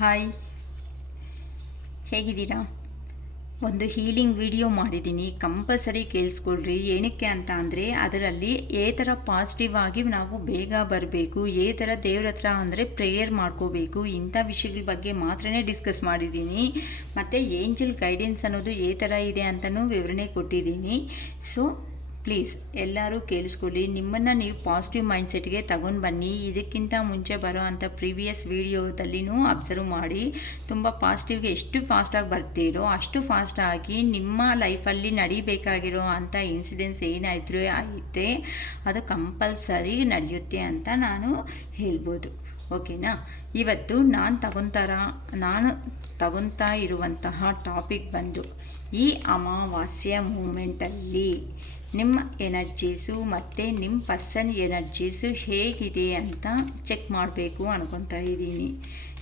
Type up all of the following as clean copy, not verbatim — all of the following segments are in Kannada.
ಹಾಯ್, ಹೇಗಿದ್ದೀರಾ? ಒಂದು ಹೀಲಿಂಗ್ ವಿಡಿಯೋ ಮಾಡಿದ್ದೀನಿ, ಕಂಪಲ್ಸರಿ ಕೇಳಿಸ್ಕೊಳ್ರಿ. ಏನಕ್ಕೆ ಅಂತ ಅಂದರೆ ಅದರಲ್ಲಿ ಥರ ಪಾಸಿಟಿವ್ ಆಗಿ ನಾವು ಬೇಗ ಬರಬೇಕು, ಥರ ದೇವ್ರ ಹತ್ರ ಅಂದರೆ ಪ್ರೇಯರ್ ಮಾಡ್ಕೋಬೇಕು, ಇಂಥ ವಿಷಯಗಳ ಬಗ್ಗೆ ಮಾತ್ರನೇ ಡಿಸ್ಕಸ್ ಮಾಡಿದ್ದೀನಿ. ಮತ್ತು ಏಂಜಲ್ ಗೈಡೆನ್ಸ್ ಅನ್ನೋದು ಥರ ಇದೆ ಅಂತಲೂ ವಿವರಣೆ ಕೊಟ್ಟಿದ್ದೀನಿ. ಸೊ ಪ್ಲೀಸ್ ಎಲ್ಲರೂ ಕೇಳಿಸ್ಕೊಳ್ಳಿ. ನಿಮ್ಮನ್ನು ನೀವು ಪಾಸಿಟಿವ್ ಮೈಂಡ್ಸೆಟ್ಗೆ ತಗೊಂಡು ಬನ್ನಿ. ಇದಕ್ಕಿಂತ ಮುಂಚೆ ಬರೋ ಅಂಥ ಪ್ರೀವಿಯಸ್ ವೀಡಿಯೋದಲ್ಲಿನೂ ಅಬ್ಸರ್ವ್ ಮಾಡಿ. ತುಂಬ ಪಾಸಿಟಿವ್ಗೆ ಎಷ್ಟು ಫಾಸ್ಟಾಗಿ ಬರ್ತೀರೋ ಅಷ್ಟು ಫಾಸ್ಟಾಗಿ ನಿಮ್ಮ ಲೈಫಲ್ಲಿ ನಡಿಬೇಕಾಗಿರೋ ಅಂಥ ಇನ್ಸಿಡೆನ್ಸ್ ಏನಾಯಿತು ಐತೆ ಅದು ಕಂಪಲ್ಸರಿ ನಡೆಯುತ್ತೆ ಅಂತ ನಾನು ಹೇಳ್ಬೋದು. ಓಕೆನಾ? ಇವತ್ತು ನಾನು ತಗೊತಾ ಇರುವಂತಹ ಟಾಪಿಕ್ ಬಂದು ಈ ಅಮಾವಾಸ್ಯ ಮೂಮೆಂಟಲ್ಲಿ ನಿಮ್ಮ ಎನರ್ಜೀಸು ಮತ್ತು ನಿಮ್ಮ ಪರ್ಸನ್ ಎನರ್ಜೀಸು ಹೇಗಿದೆ ಅಂತ ಚೆಕ್ ಮಾಡಬೇಕು ಅನ್ಕೊತಾ ಇದ್ದೀನಿ.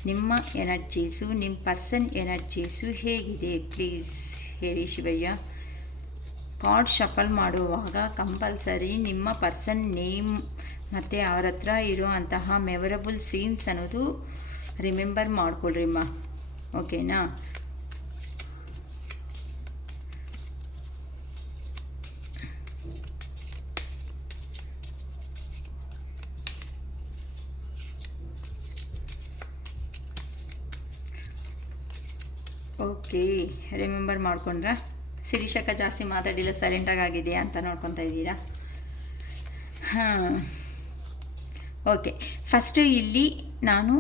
ನಿಮ್ಮ ಎನರ್ಜೀಸು, ನಿಮ್ಮ ಪರ್ಸನ್ ಎನರ್ಜೀಸು ಹೇಗಿದೆ ಪ್ಲೀಸ್ ಹೇಳಿ ಶಿವಯ್ಯ. ಕಾರ್ಡ್ ಶಫಲ್ ಮಾಡುವಾಗ ಕಂಪಲ್ಸರಿ ನಿಮ್ಮ ಪರ್ಸನ್ ನೇಮ್ ಮತ್ತು ಅವ್ರ ಹತ್ರ ಇರೋ ಅಂತಹ ಮೆಮೊರಬಲ್ ಸೀನ್ಸ್ ಅನ್ನೋದು ರಿಮೆಂಬರ್ ಮಾಡ್ಕೊಳ್ರಿಮ್ಮ. ಓಕೆನಾ? ಓಕೆ, ರಿಮೆಂಬರ್ ಮಾಡ್ಕೊಂಡ್ರೆ ಶಿರೀಷಕ ಜಾಸ್ತಿ ಮಾತಾಡಿಲ್ಲ, ಸೈಲೆಂಟಾಗಿ ಆಗಿದೆಯಾ ಅಂತ ನೋಡ್ಕೊತಾ ಇದ್ದೀರಾ? ಹಾಂ, ಓಕೆ. ಫಸ್ಟು ಇಲ್ಲಿ ನಾನು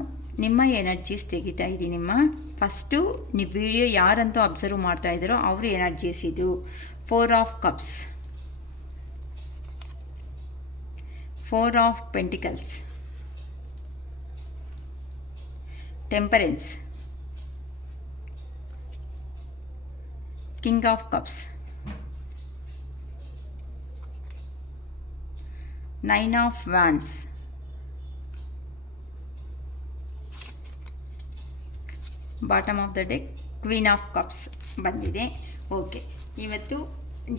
ನಿಮ್ಮ ಎನರ್ಜೀಸ್ ತೆಗಿತಾ ಇದ್ದೀನಿಮ್ಮ. ಫಸ್ಟು ನೀವು ವಿಡಿಯೋ ಯಾರಂತೂ ಅಬ್ಸರ್ವ್ ಮಾಡ್ತಾ ಇದ್ದಾರೋ ಅವ್ರ ಎನರ್ಜೀಸ್ ಇದು. 4 of cups, 4 of pentacles, temperance, King of Cups, 9 of Wands, bottom of the deck queen of cups ಬಂದಿದೆ. ಓಕೆ, ಇವತ್ತು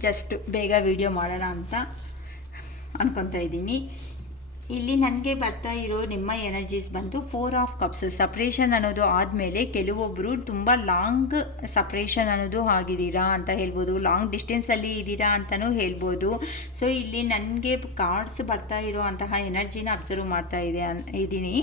ಜಸ್ಟ್ ಬೇಗ ವಿಡಿಯೋ ಮಾಡೋಣ ಅಂತ ಅನ್ಕೊತಾ ಇದ್ದೀನಿ. ಇಲ್ಲಿ ನನಗೆ ಬರ್ತಾ ಇರೋ ನಿಮ್ಮ ಎನರ್ಜೀಸ್ ಬಂದು 4 ಆಫ್ ಕಪ್ಸ್. ಸಪ್ರೇಷನ್ ಅನ್ನೋದು ಆದಮೇಲೆ ಕೆಲವೊಬ್ಬರು ತುಂಬ ಲಾಂಗ್ ಸಪ್ರೇಷನ್ ಅನ್ನೋದು ಆಗಿದ್ದೀರಾ ಅಂತ ಹೇಳ್ಬೋದು, ಲಾಂಗ್ ಡಿಸ್ಟೆನ್ಸಲ್ಲಿ ಇದ್ದೀರಾ ಅಂತಲೂ ಹೇಳ್ಬೋದು. ಸೊ ಇಲ್ಲಿ ನನಗೆ ಕಾರ್ಡ್ಸ್ ಬರ್ತಾ ಇರೋ ಅಂತಹ ಎನರ್ಜಿನ ಅಬ್ಸರ್ವ್ ಮಾಡ್ತಾ ಇದ್ದೀನಿ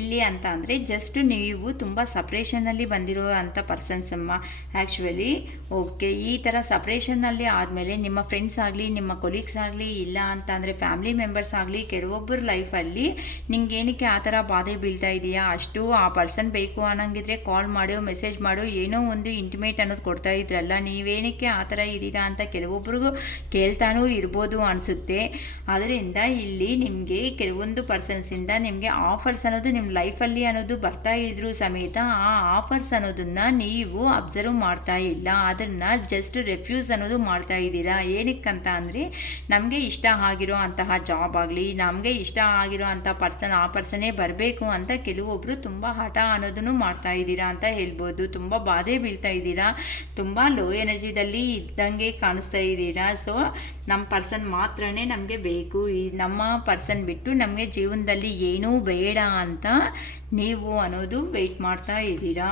ಇಲ್ಲಿ ಅಂತ ಅಂದರೆ ಜಸ್ಟ್ ನೀವು ತುಂಬ ಸಪ್ರೇಷನ್ನಲ್ಲಿ ಬಂದಿರೋ ಅಂಥ ಪರ್ಸನ್ಸ್ ಅಮ್ಮ ಆ್ಯಕ್ಚುಲಿ. ಓಕೆ, ಈ ಥರ ಸಪ್ರೇಷನ್ನಲ್ಲಿ ಆದಮೇಲೆ ನಿಮ್ಮ ಫ್ರೆಂಡ್ಸ್ ಆಗಲಿ, ನಿಮ್ಮ ಕೊಲೀಗ್ಸ್ ಆಗಲಿ, ಇಲ್ಲ ಅಂತ ಅಂದರೆ ಫ್ಯಾಮಿಲಿ ಮೆಂಬರ್ಸ್ ಆಗಲಿ, ಕೆಲವೊಬ್ಬರು ಲೈಫಲ್ಲಿ ನಿಂಗೆ ಏನಕ್ಕೆ ಆ ಥರ ಬಾಧೆ ಬೀಳ್ತಾ ಇದೆಯಾ, ಅಷ್ಟು ಆ ಪರ್ಸನ್ ಬೇಕು ಅನ್ನಂಗಿದ್ರೆ ಕಾಲ್ ಮಾಡೋ, ಮೆಸೇಜ್ ಮಾಡೋ, ಏನೋ ಒಂದು ಇಂಟಿಮೇಟ್ ಅನ್ನೋದು ಕೊಡ್ತಾ ಇದ್ರಲ್ಲ, ನೀವೇನಕ್ಕೆ ಆ ಥರ ಇದ್ದೀರಾ ಅಂತ ಕೆಲವೊಬ್ರಿಗೂ ಕೇಳ್ತಾನೂ ಇರ್ಬೋದು ಅನಿಸುತ್ತೆ. ಅದರಿಂದ ಇಲ್ಲಿ ನಿಮಗೆ ಕೆಲವೊಂದು ಪರ್ಸನ್ಸಿಂದ ನಿಮಗೆ ಆಫರ್ಸ್ ಅನ್ನೋದು ನಿಮ್ಮ ಲೈಫಲ್ಲಿ ಅನ್ನೋದು ಬರ್ತಾ ಇದ್ರೂ ಸಮೇತ ಆ ಆಫರ್ಸ್ ಅನ್ನೋದನ್ನು ನೀವು ಅಬ್ಸರ್ವ್ ಮಾಡ್ತಾ ಇಲ್ಲ, ಅದನ್ನು ಜಸ್ಟ್ ರೆಫ್ಯೂಸ್ ಅನ್ನೋದು ಮಾಡ್ತಾ ಇದ್ದೀರಾ. ಏನಕ್ಕಂತ ಅಂದರೆ ನಮಗೆ ಇಷ್ಟ ಆಗಿರೋ ಅಂತಹ ಜಾಬ್ ಆಗಲಿ, ನಮಗೆ ಇಷ್ಟ ಆಗಿರೋ ಅಂಥ ಪರ್ಸನ್, ಆ ಪರ್ಸನ್ನೇ ಬರಬೇಕು ಅಂತ ಕೆಲವೊಬ್ಬರು ತುಂಬ ಹಠ ಅನ್ನೋದನ್ನು ಮಾಡ್ತಾ ಇದ್ದೀರಾ ಅಂತ ಹೇಳ್ಬೋದು. ತುಂಬ ಬಾಧೆ ಬೀಳ್ತಾ ಇದ್ದೀರಾ, ತುಂಬ ಲೋ ಎನರ್ಜಿದಲ್ಲಿ ಇದ್ದಂಗೆ ಕಾಣಿಸ್ತಾ ಇದ್ದೀರಾ. ಸೊ ನಮ್ಮ ಪರ್ಸನ್ ಮಾತ್ರನೇ ನಮಗೆ ಬೇಕು, ನಮ್ಮ ಪರ್ಸನ್ ಬಿಟ್ಟು ನಮಗೆ ಜೀವನದಲ್ಲಿ ಏನೂ ಬೇಡ ಅಂತ ನೀವು ಅನ್ನೋದು ವೆಯ್ಟ್ ಮಾಡ್ತಾ ಇದ್ದೀರಾ.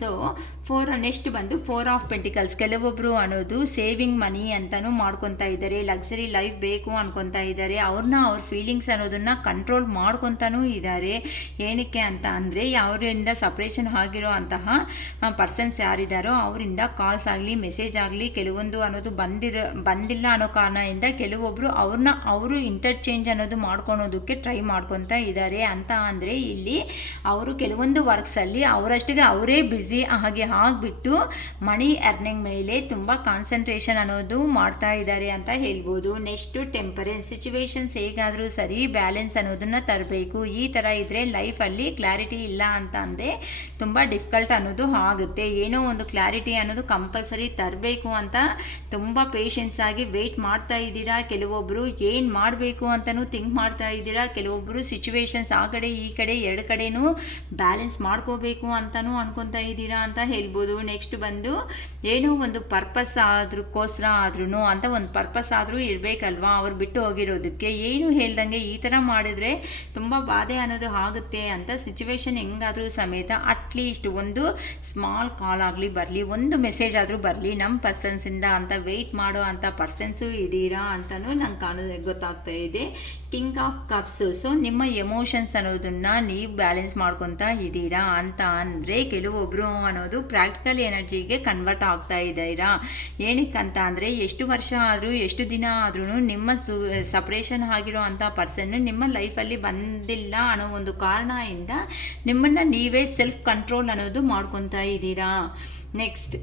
ಸೊ ನೆಕ್ಸ್ಟ್ ಬಂದು 4 ಆಫ್ ಪೆಂಟಿಕಲ್ಸ್. ಕೆಲವೊಬ್ಬರು ಅನ್ನೋದು ಸೇವಿಂಗ್ ಮನಿ ಅಂತಲೂ ಮಾಡ್ಕೊತಾ ಇದ್ದಾರೆ, ಲಕ್ಸರಿ ಲೈಫ್ ಬೇಕು ಅನ್ಕೊತಾ ಇದ್ದಾರೆ, ಅವ್ರ ಫೀಲಿಂಗ್ಸ್ ಅನ್ನೋದನ್ನು ಕಂಟ್ರೋಲ್ ಮಾಡ್ಕೊತಾನೂ ಇದ್ದಾರೆ. ಏನಕ್ಕೆ ಅಂತ ಅಂದರೆ ಅವರಿಂದ ಸಪ್ರೇಷನ್ ಆಗಿರೋ ಅಂತಹ ಪರ್ಸನ್ಸ್ ಯಾರಿದ್ದಾರೋ ಅವರಿಂದ ಕಾಲ್ಸ್ ಆಗಲಿ, ಮೆಸೇಜ್ ಆಗಲಿ ಕೆಲವೊಂದು ಅನ್ನೋದು ಬಂದಿಲ್ಲ ಅನ್ನೋ ಕಾರಣದಿಂದ ಕೆಲವೊಬ್ಬರು ಅವರು ಇಂಟರ್ಚೇಂಜ್ ಅನ್ನೋದು ಮಾಡ್ಕೊಳೋದಕ್ಕೆ ಟ್ರೈ ಮಾಡ್ಕೊತಾ ಇದ್ದಾರೆ. ಅಂತ ಅಂದರೆ ಇಲ್ಲಿ ಅವರು ಕೆಲವೊಂದು ವರ್ಕ್ಸಲ್ಲಿ ಅವರಷ್ಟಿಗೆ ಅವರೇ ಬ್ಯುಸಿ ಆಗಿಬಿಟ್ಟು ಮನಿ ಅರ್ನಿಂಗ್ ಮೇಲೆ ತುಂಬ ಕಾನ್ಸಂಟ್ರೇಷನ್ ಅನ್ನೋದು ಮಾಡ್ತಾ ಇದ್ದಾರೆ ಅಂತ ಹೇಳ್ಬೋದು. Next temperance. ಸಿಚುವೇಶನ್ಸ್ ಹೇಗಾದರೂ ಸರಿ ಬ್ಯಾಲೆನ್ಸ್ ಅನ್ನೋದನ್ನು ತರಬೇಕು. ಈ ಥರ ಇದ್ದರೆ ಲೈಫಲ್ಲಿ ಕ್ಲಾರಿಟಿ ಇಲ್ಲ ಅಂತ ಅಂದರೆ ತುಂಬ ಡಿಫಿಕಲ್ಟ್ ಅನ್ನೋದು ಆಗುತ್ತೆ. ಏನೋ ಒಂದು ಕ್ಲಾರಿಟಿ ಅನ್ನೋದು ಕಂಪಲ್ಸರಿ ತರಬೇಕು ಅಂತ ತುಂಬ ಪೇಷನ್ಸ್ ಆಗಿ ವೆಯ್ಟ್ ಮಾಡ್ತಾ ಇದ್ದೀರಾ. ಕೆಲವೊಬ್ಬರು ಏನು ಮಾಡಬೇಕು ಅಂತಲೂ ಥಿಂಕ್ ಮಾಡ್ತಾ ಇದ್ದೀರಾ. ಕೆಲವೊಬ್ಬರು ಸಿಚುವೇಶನ್ಸ್ ಆ ಕಡೆ ಈ ಕಡೆ ಎರಡು ಕಡೆನೂ ಬ್ಯಾಲೆನ್ಸ್ ಮಾಡ್ಕೋಬೇಕು ಅಂತಲೂ ಅನ್ಕೊತಾ ಇದ್ದೀರಾ ಅಂತ ಹೇಳ್ಬೋದು. ನೆಕ್ಸ್ಟ್ ಬಂದು ಏನೋ ಒಂದು ಪರ್ಪಸ್ ಆದ್ರಕ್ಕೋಸ್ಕರ ಆದ್ರೂ ಅಂತ ಒಂದು ಪರ್ಪಸ್ ಆದರೂ ಇರಬೇಕಲ್ವಾ, ಅವ್ರು ಬಿಟ್ಟು ಹೋಗಿರೋದಕ್ಕೆ. ಏನು ಹೇಳ್ದಂಗೆ ಈ ಥರ ಮಾಡಿದ್ರೆ ತುಂಬ ಬಾಧೆ ಅನ್ನೋದು ಆಗುತ್ತೆ ಅಂತ ಸಿಚುವೇಶನ್ ಹೆಂಗಾದರೂ ಸಮೇತ ಅಟ್ಲೀಸ್ಟ್ ಒಂದು ಸ್ಮಾಲ್ ಕಾಲ್ ಆಗಲಿ ಬರಲಿ, ಒಂದು ಮೆಸೇಜ್ ಆದರೂ ಬರಲಿ ನಮ್ಮ ಪರ್ಸನ್ಸಿಂದ ಅಂತ ವೆಯ್ಟ್ ಮಾಡೋ ಅಂಥ ಪರ್ಸನ್ಸು ಇದ್ದೀರಾ ಅಂತಲೂ ನಂಗೆ ಗೊತ್ತಾಗ್ತಾ ಇದೆ. King of cups. ಸೊ ನಿಮ್ಮ ಎಮೋಷನ್ಸ್ ಅನ್ನೋದನ್ನು ನೀವು ಬ್ಯಾಲೆನ್ಸ್ ಮಾಡ್ಕೊತಾ ಇದ್ದೀರಾ ಅಂತ ಅಂದರೆ ಕೆಲವೊಬ್ಬರು ಅನ್ನೋದು ಪ್ರಾಕ್ಟಿಕಲ್ ಎನರ್ಜಿಗೆ ಕನ್ವರ್ಟ್ ಆಗ್ತಾ ಇದ್ದೀರಾ. ಏನಕ್ಕಂತ ಅಂದರೆ ಎಷ್ಟು ವರ್ಷ ಆದರೂ ಎಷ್ಟು ದಿನ ಆದ್ರೂ ನಿಮ್ಮ ಸಪ್ರೇಷನ್ ಆಗಿರೋ ಅಂಥ ಪರ್ಸನ್ನು ನಿಮ್ಮ ಲೈಫಲ್ಲಿ ಬಂದಿಲ್ಲ ಅನ್ನೋ ಒಂದು ಕಾರಣದಿಂದ ನಿಮ್ಮನ್ನು ನೀವೇ ಸೆಲ್ಫ್ ಕಂಟ್ರೋಲ್ ಅನ್ನೋದು ಮಾಡ್ಕೊತಾ ಇದ್ದೀರಾ. ನೆಕ್ಸ್ಟ್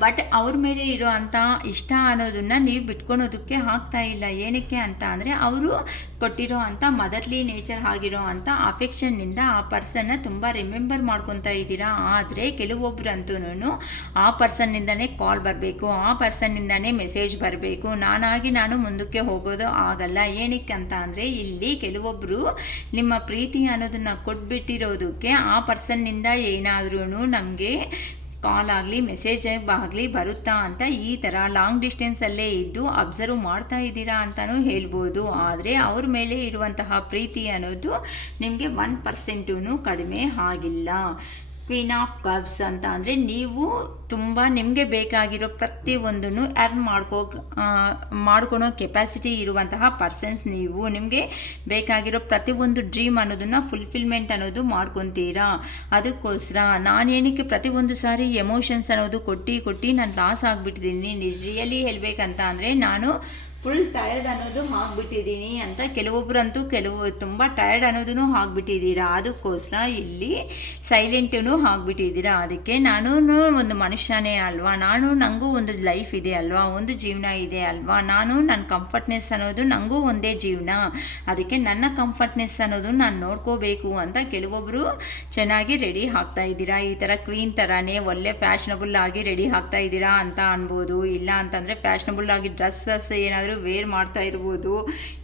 ಬಟ್ ಅವ್ರ ಮೇಲೆ ಇರೋ ಅಂಥ ಇಷ್ಟ ಅನ್ನೋದನ್ನು ನೀವು ಬಿಟ್ಕೊಳೋದಕ್ಕೆ ಆಗ್ತಾ ಇಲ್ಲ. ಏನಕ್ಕೆ ಅಂತ ಅಂದರೆ ಅವರು ಕೊಟ್ಟಿರೋ ಅಂಥ ಮದರ್ಲಿ ನೇಚರ್ ಆಗಿರೋ ಅಂಥ ಅಫೆಕ್ಷನ್ನಿಂದ ಆ ಪರ್ಸನ್ನ ತುಂಬ ರಿಮೆಂಬರ್ ಮಾಡ್ಕೊತಾ ಇದ್ದೀರಾ. ಆದರೆ ಕೆಲವೊಬ್ರಂತೂ ಆ ಪರ್ಸನ್ನಿಂದನೇ ಕಾಲ್ ಬರಬೇಕು, ಆ ಪರ್ಸನ್ನಿಂದನೇ ಮೆಸೇಜ್ ಬರಬೇಕು, ನಾನು ಮುಂದಕ್ಕೆ ಹೋಗೋದು ಆಗಲ್ಲ. ಏನಕ್ಕೆ ಅಂತ ಅಂದರೆ ಇಲ್ಲಿ ಕೆಲವೊಬ್ಬರು ನಿಮ್ಮ ಪ್ರೀತಿ ಅನ್ನೋದನ್ನು ಕೊಟ್ಬಿಟ್ಟಿರೋದಕ್ಕೆ ಆ ಪರ್ಸನ್ನಿಂದ ಏನಾದ್ರೂ ನಮಗೆ ಕಾಲ್ ಆಗಲಿ ಮೆಸೇಜ್ ಆಗಲಿ ಬರುತ್ತಾ ಅಂತ ಈ ಥರ ಲಾಂಗ್ ಡಿಸ್ಟೆನ್ಸಲ್ಲೇ ಇದ್ದು ಅಬ್ಸರ್ವ್ ಮಾಡ್ತಾ ಇದ್ದೀರಾ ಅಂತಲೂ ಹೇಳ್ಬೋದು. ಆದರೆ ಅವ್ರ ಮೇಲೆ ಇರುವಂತಹ ಪ್ರೀತಿ ಅನ್ನೋದು ನಿಮಗೆ 1% ಕಡಿಮೆ ಆಗಿಲ್ಲ. ಕ್ವೀನ್ ಆಫ್ ಕಪ್ಸ್ ಅಂತ ಅಂದರೆ ನೀವು ತುಂಬ ನಿಮಗೆ ಬೇಕಾಗಿರೋ ಪ್ರತಿಯೊಂದನ್ನು ಅರ್ನ್ ಮಾಡ್ಕೊಳೋ ಕೆಪಾಸಿಟಿ ಇರುವಂತಹ ಪರ್ಸನ್ಸ್ ನೀವು. ನಿಮಗೆ ಬೇಕಾಗಿರೋ ಪ್ರತಿಯೊಂದು ಡ್ರೀಮ್ ಅನ್ನೋದನ್ನು ಫುಲ್ಫಿಲ್ಮೆಂಟ್ ಅನ್ನೋದು ಮಾಡ್ಕೊತೀರಾ. ಅದಕ್ಕೋಸ್ಕರ ನಾನೇನಕ್ಕೆ ಪ್ರತಿಯೊಂದು ಸಾರಿ ಎಮೋಷನ್ಸ್ ಅನ್ನೋದು ಕೊಟ್ಟು ನಾನು ಲಾಸ್ ಆಗಿಬಿಟ್ಟಿದ್ದೀನಿ. ರಿಯಲಿ ಹೇಳಬೇಕಂತ ಅಂದರೆ ನಾನು ಫುಲ್ ಟಯರ್ಡ್ ಅನ್ನೋದು ಆಗಿಬಿಟ್ಟಿದ್ದೀನಿ ಅಂತ ಕೆಲವೊಬ್ಬರಂತೂ ತುಂಬ ಟಯರ್ಡ್ ಅನ್ನೋದೂ ಆಗಿಬಿಟ್ಟಿದ್ದೀರಾ. ಅದಕ್ಕೋಸ್ಕರ ಇಲ್ಲಿ ಸೈಲೆಂಟೂ ಆಗಿಬಿಟ್ಟಿದ್ದೀರಾ. ಅದಕ್ಕೆ ನಾನು ಒಂದು ಮನುಷ್ಯನೇ ಅಲ್ವಾ, ನನಗೂ ಒಂದು ಲೈಫ್ ಇದೆ ಅಲ್ವಾ, ಒಂದು ಜೀವನ ಇದೆ ಅಲ್ವಾ, ನನ್ನ ಕಂಫರ್ಟ್ನೆಸ್ ಅನ್ನೋದು ನನಗೂ ಒಂದೇ ಜೀವನ. ಅದಕ್ಕೆ ನನ್ನ ಕಂಫರ್ಟ್ನೆಸ್ ಅನ್ನೋದು ನಾನು ನೋಡ್ಕೋಬೇಕು ಅಂತ ಕೆಲವೊಬ್ಬರು ಚೆನ್ನಾಗಿ ರೆಡಿ ಆಗ್ತಾ ಇದ್ದೀರಾ. ಈ ಥರ ಕ್ವೀನ್ ಥರನೇ ಒಳ್ಳೆ ಫ್ಯಾಷನಬಲ್ ಆಗಿ ರೆಡಿ ಆಗ್ತಾ ಇದ್ದೀರಾ ಅಂತ ಅನ್ಬೋದು. ಇಲ್ಲ ಅಂತಂದರೆ ಫ್ಯಾಷನಬಲ್ ಆಗಿ ಡ್ರೆಸ್ಸಸ್ ಏನಾದರೂ ವೇರ್ ಮಾಡ್ತಾ ಇರ್ಬೋದು.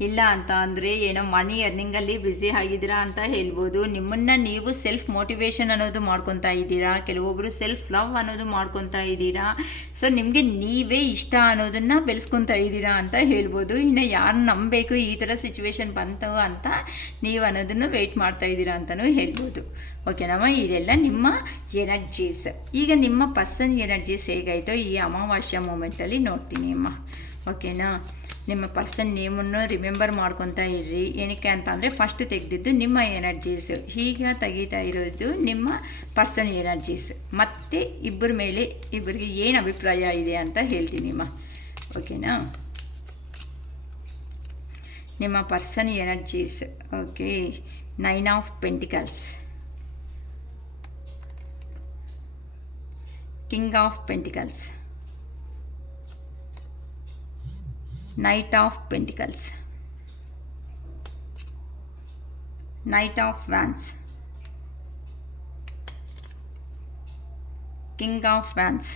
ಇಲ್ಲ ಅಂತ ಅಂದರೆ ಏನೋ ಮನಿ ಅರ್ನಿಂಗಲ್ಲಿ ಬ್ಯುಸಿ ಆಗಿದ್ದೀರಾ ಅಂತ ಹೇಳ್ಬೋದು. ನಿಮ್ಮನ್ನು ನೀವು ಸೆಲ್ಫ್ ಮೋಟಿವೇಶನ್ ಅನ್ನೋದು ಮಾಡ್ಕೊತಾ ಇದ್ದೀರಾ. ಕೆಲವೊಬ್ಬರು ಸೆಲ್ಫ್ ಲವ್ ಅನ್ನೋದು ಮಾಡ್ಕೊತಾ ಇದ್ದೀರಾ. ಸೊ ನಿಮಗೆ ನೀವೇ ಇಷ್ಟ ಅನ್ನೋದನ್ನು ಬೆಳೆಸ್ಕೊತಾ ಇದ್ದೀರಾ ಅಂತ ಹೇಳ್ಬೋದು. ಇನ್ನು ಯಾರು ನಂಬಬೇಕು ಈ ಥರ ಸಿಚುವೇಶನ್ ಬಂತು ಅಂತ ನೀವು ಅನ್ನೋದನ್ನು ವೆಯ್ಟ್ ಮಾಡ್ತಾ ಇದ್ದೀರಾ ಅಂತಲೂ ಹೇಳ್ಬೋದು. ಓಕೆನಮ್ಮ, ಇದೆಲ್ಲ ನಿಮ್ಮ ಎನರ್ಜೀಸ್. ಈಗ ನಿಮ್ಮ ಪರ್ಸನ್ ಎನರ್ಜೀಸ್ ಹೇಗಾಯಿತೋ ಈ ಅಮಾವಾಸ್ಯ ಮೂಮೆಂಟಲ್ಲಿ ನೋಡ್ತೀನಿ ಅಮ್ಮ. ಓಕೆನಾ, ನಿಮ್ಮ ಪರ್ಸನ್ ನೇಮನ್ನು ರಿಮೆಂಬರ್ ಮಾಡ್ಕೊತಾ ಇರ್ರಿ. ಏನಕ್ಕೆ ಅಂತ ಅಂದರೆ ಫಸ್ಟ್ ತೆಗೆದಿದ್ದು ನಿಮ್ಮ ಎನರ್ಜೀಸ್, ಈಗ ತೆಗಿತಾ ಇರೋದು ನಿಮ್ಮ ಪರ್ಸನ್ ಎನರ್ಜೀಸ್. ಮತ್ತು ಇಬ್ಬರಿಗೆ ಏನು ಅಭಿಪ್ರಾಯ ಇದೆ ಅಂತ ಹೇಳ್ತೀನಿ ಅಮ್ಮ. ಓಕೆನಾ, ನಿಮ್ಮ person energies. Okay, 9 of pentacles, king of pentacles, Knight of Pentacles, Knight of Wands, King of Wands,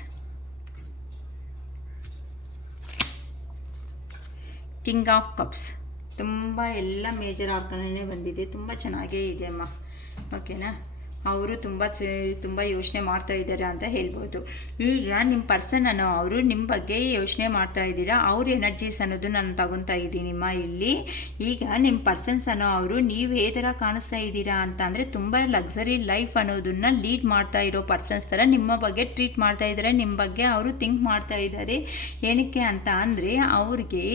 King of Cups. ತುಂಬ ಎಲ್ಲ ಮೇಜರ್ ಆರ್ಕನೇ ಬಂದಿದೆ. ತುಂಬ ಚೆನ್ನಾಗೇ ಇದೆ ಅಮ್ಮ. ಓಕೆನಾ, ಅವರು ತುಂಬ ಯೋಚನೆ ಮಾಡ್ತಾ ಇದ್ದಾರೆ ಅಂತ ಹೇಳ್ಬೋದು. ಈಗ ನಿಮ್ಮ ಪರ್ಸನ್ ಅನ್ನೋ ಅವರು ನಿಮ್ಮ ಬಗ್ಗೆ ಯೋಚನೆ ಮಾಡ್ತಾ ಇದ್ದೀರಾ. ಅವ್ರ ಎನರ್ಜೀಸ್ ಅನ್ನೋದು ನಾನು ತಗೊತಾ ಇದ್ದೀನಿಮ್ಮ ಇಲ್ಲಿ. ಈಗ ನಿಮ್ಮ ಪರ್ಸನ್ಸ್ ಅನ್ನೋ ಅವರು ನೀವು ಯಾವ ಥರ ಕಾಣಿಸ್ತಾ ಇದ್ದೀರಾ ಅಂತ ಅಂದರೆ ತುಂಬ ಲಕ್ಸರಿ ಲೈಫ್ ಅನ್ನೋದನ್ನು ಲೀಡ್ ಮಾಡ್ತಾ ಇರೋ ಪರ್ಸನ್ಸ್ ಥರ ನಿಮ್ಮ ಬಗ್ಗೆ ಟ್ರೀಟ್ ಮಾಡ್ತಾ ಇದ್ದಾರೆ. ನಿಮ್ಮ ಬಗ್ಗೆ ಅವರು ಥಿಂಕ್ ಮಾಡ್ತಾ ಇದ್ದಾರೆ. ಏನಕ್ಕೆ ಅಂತ ಅಂದರೆ ಅವ್ರಿಗೆ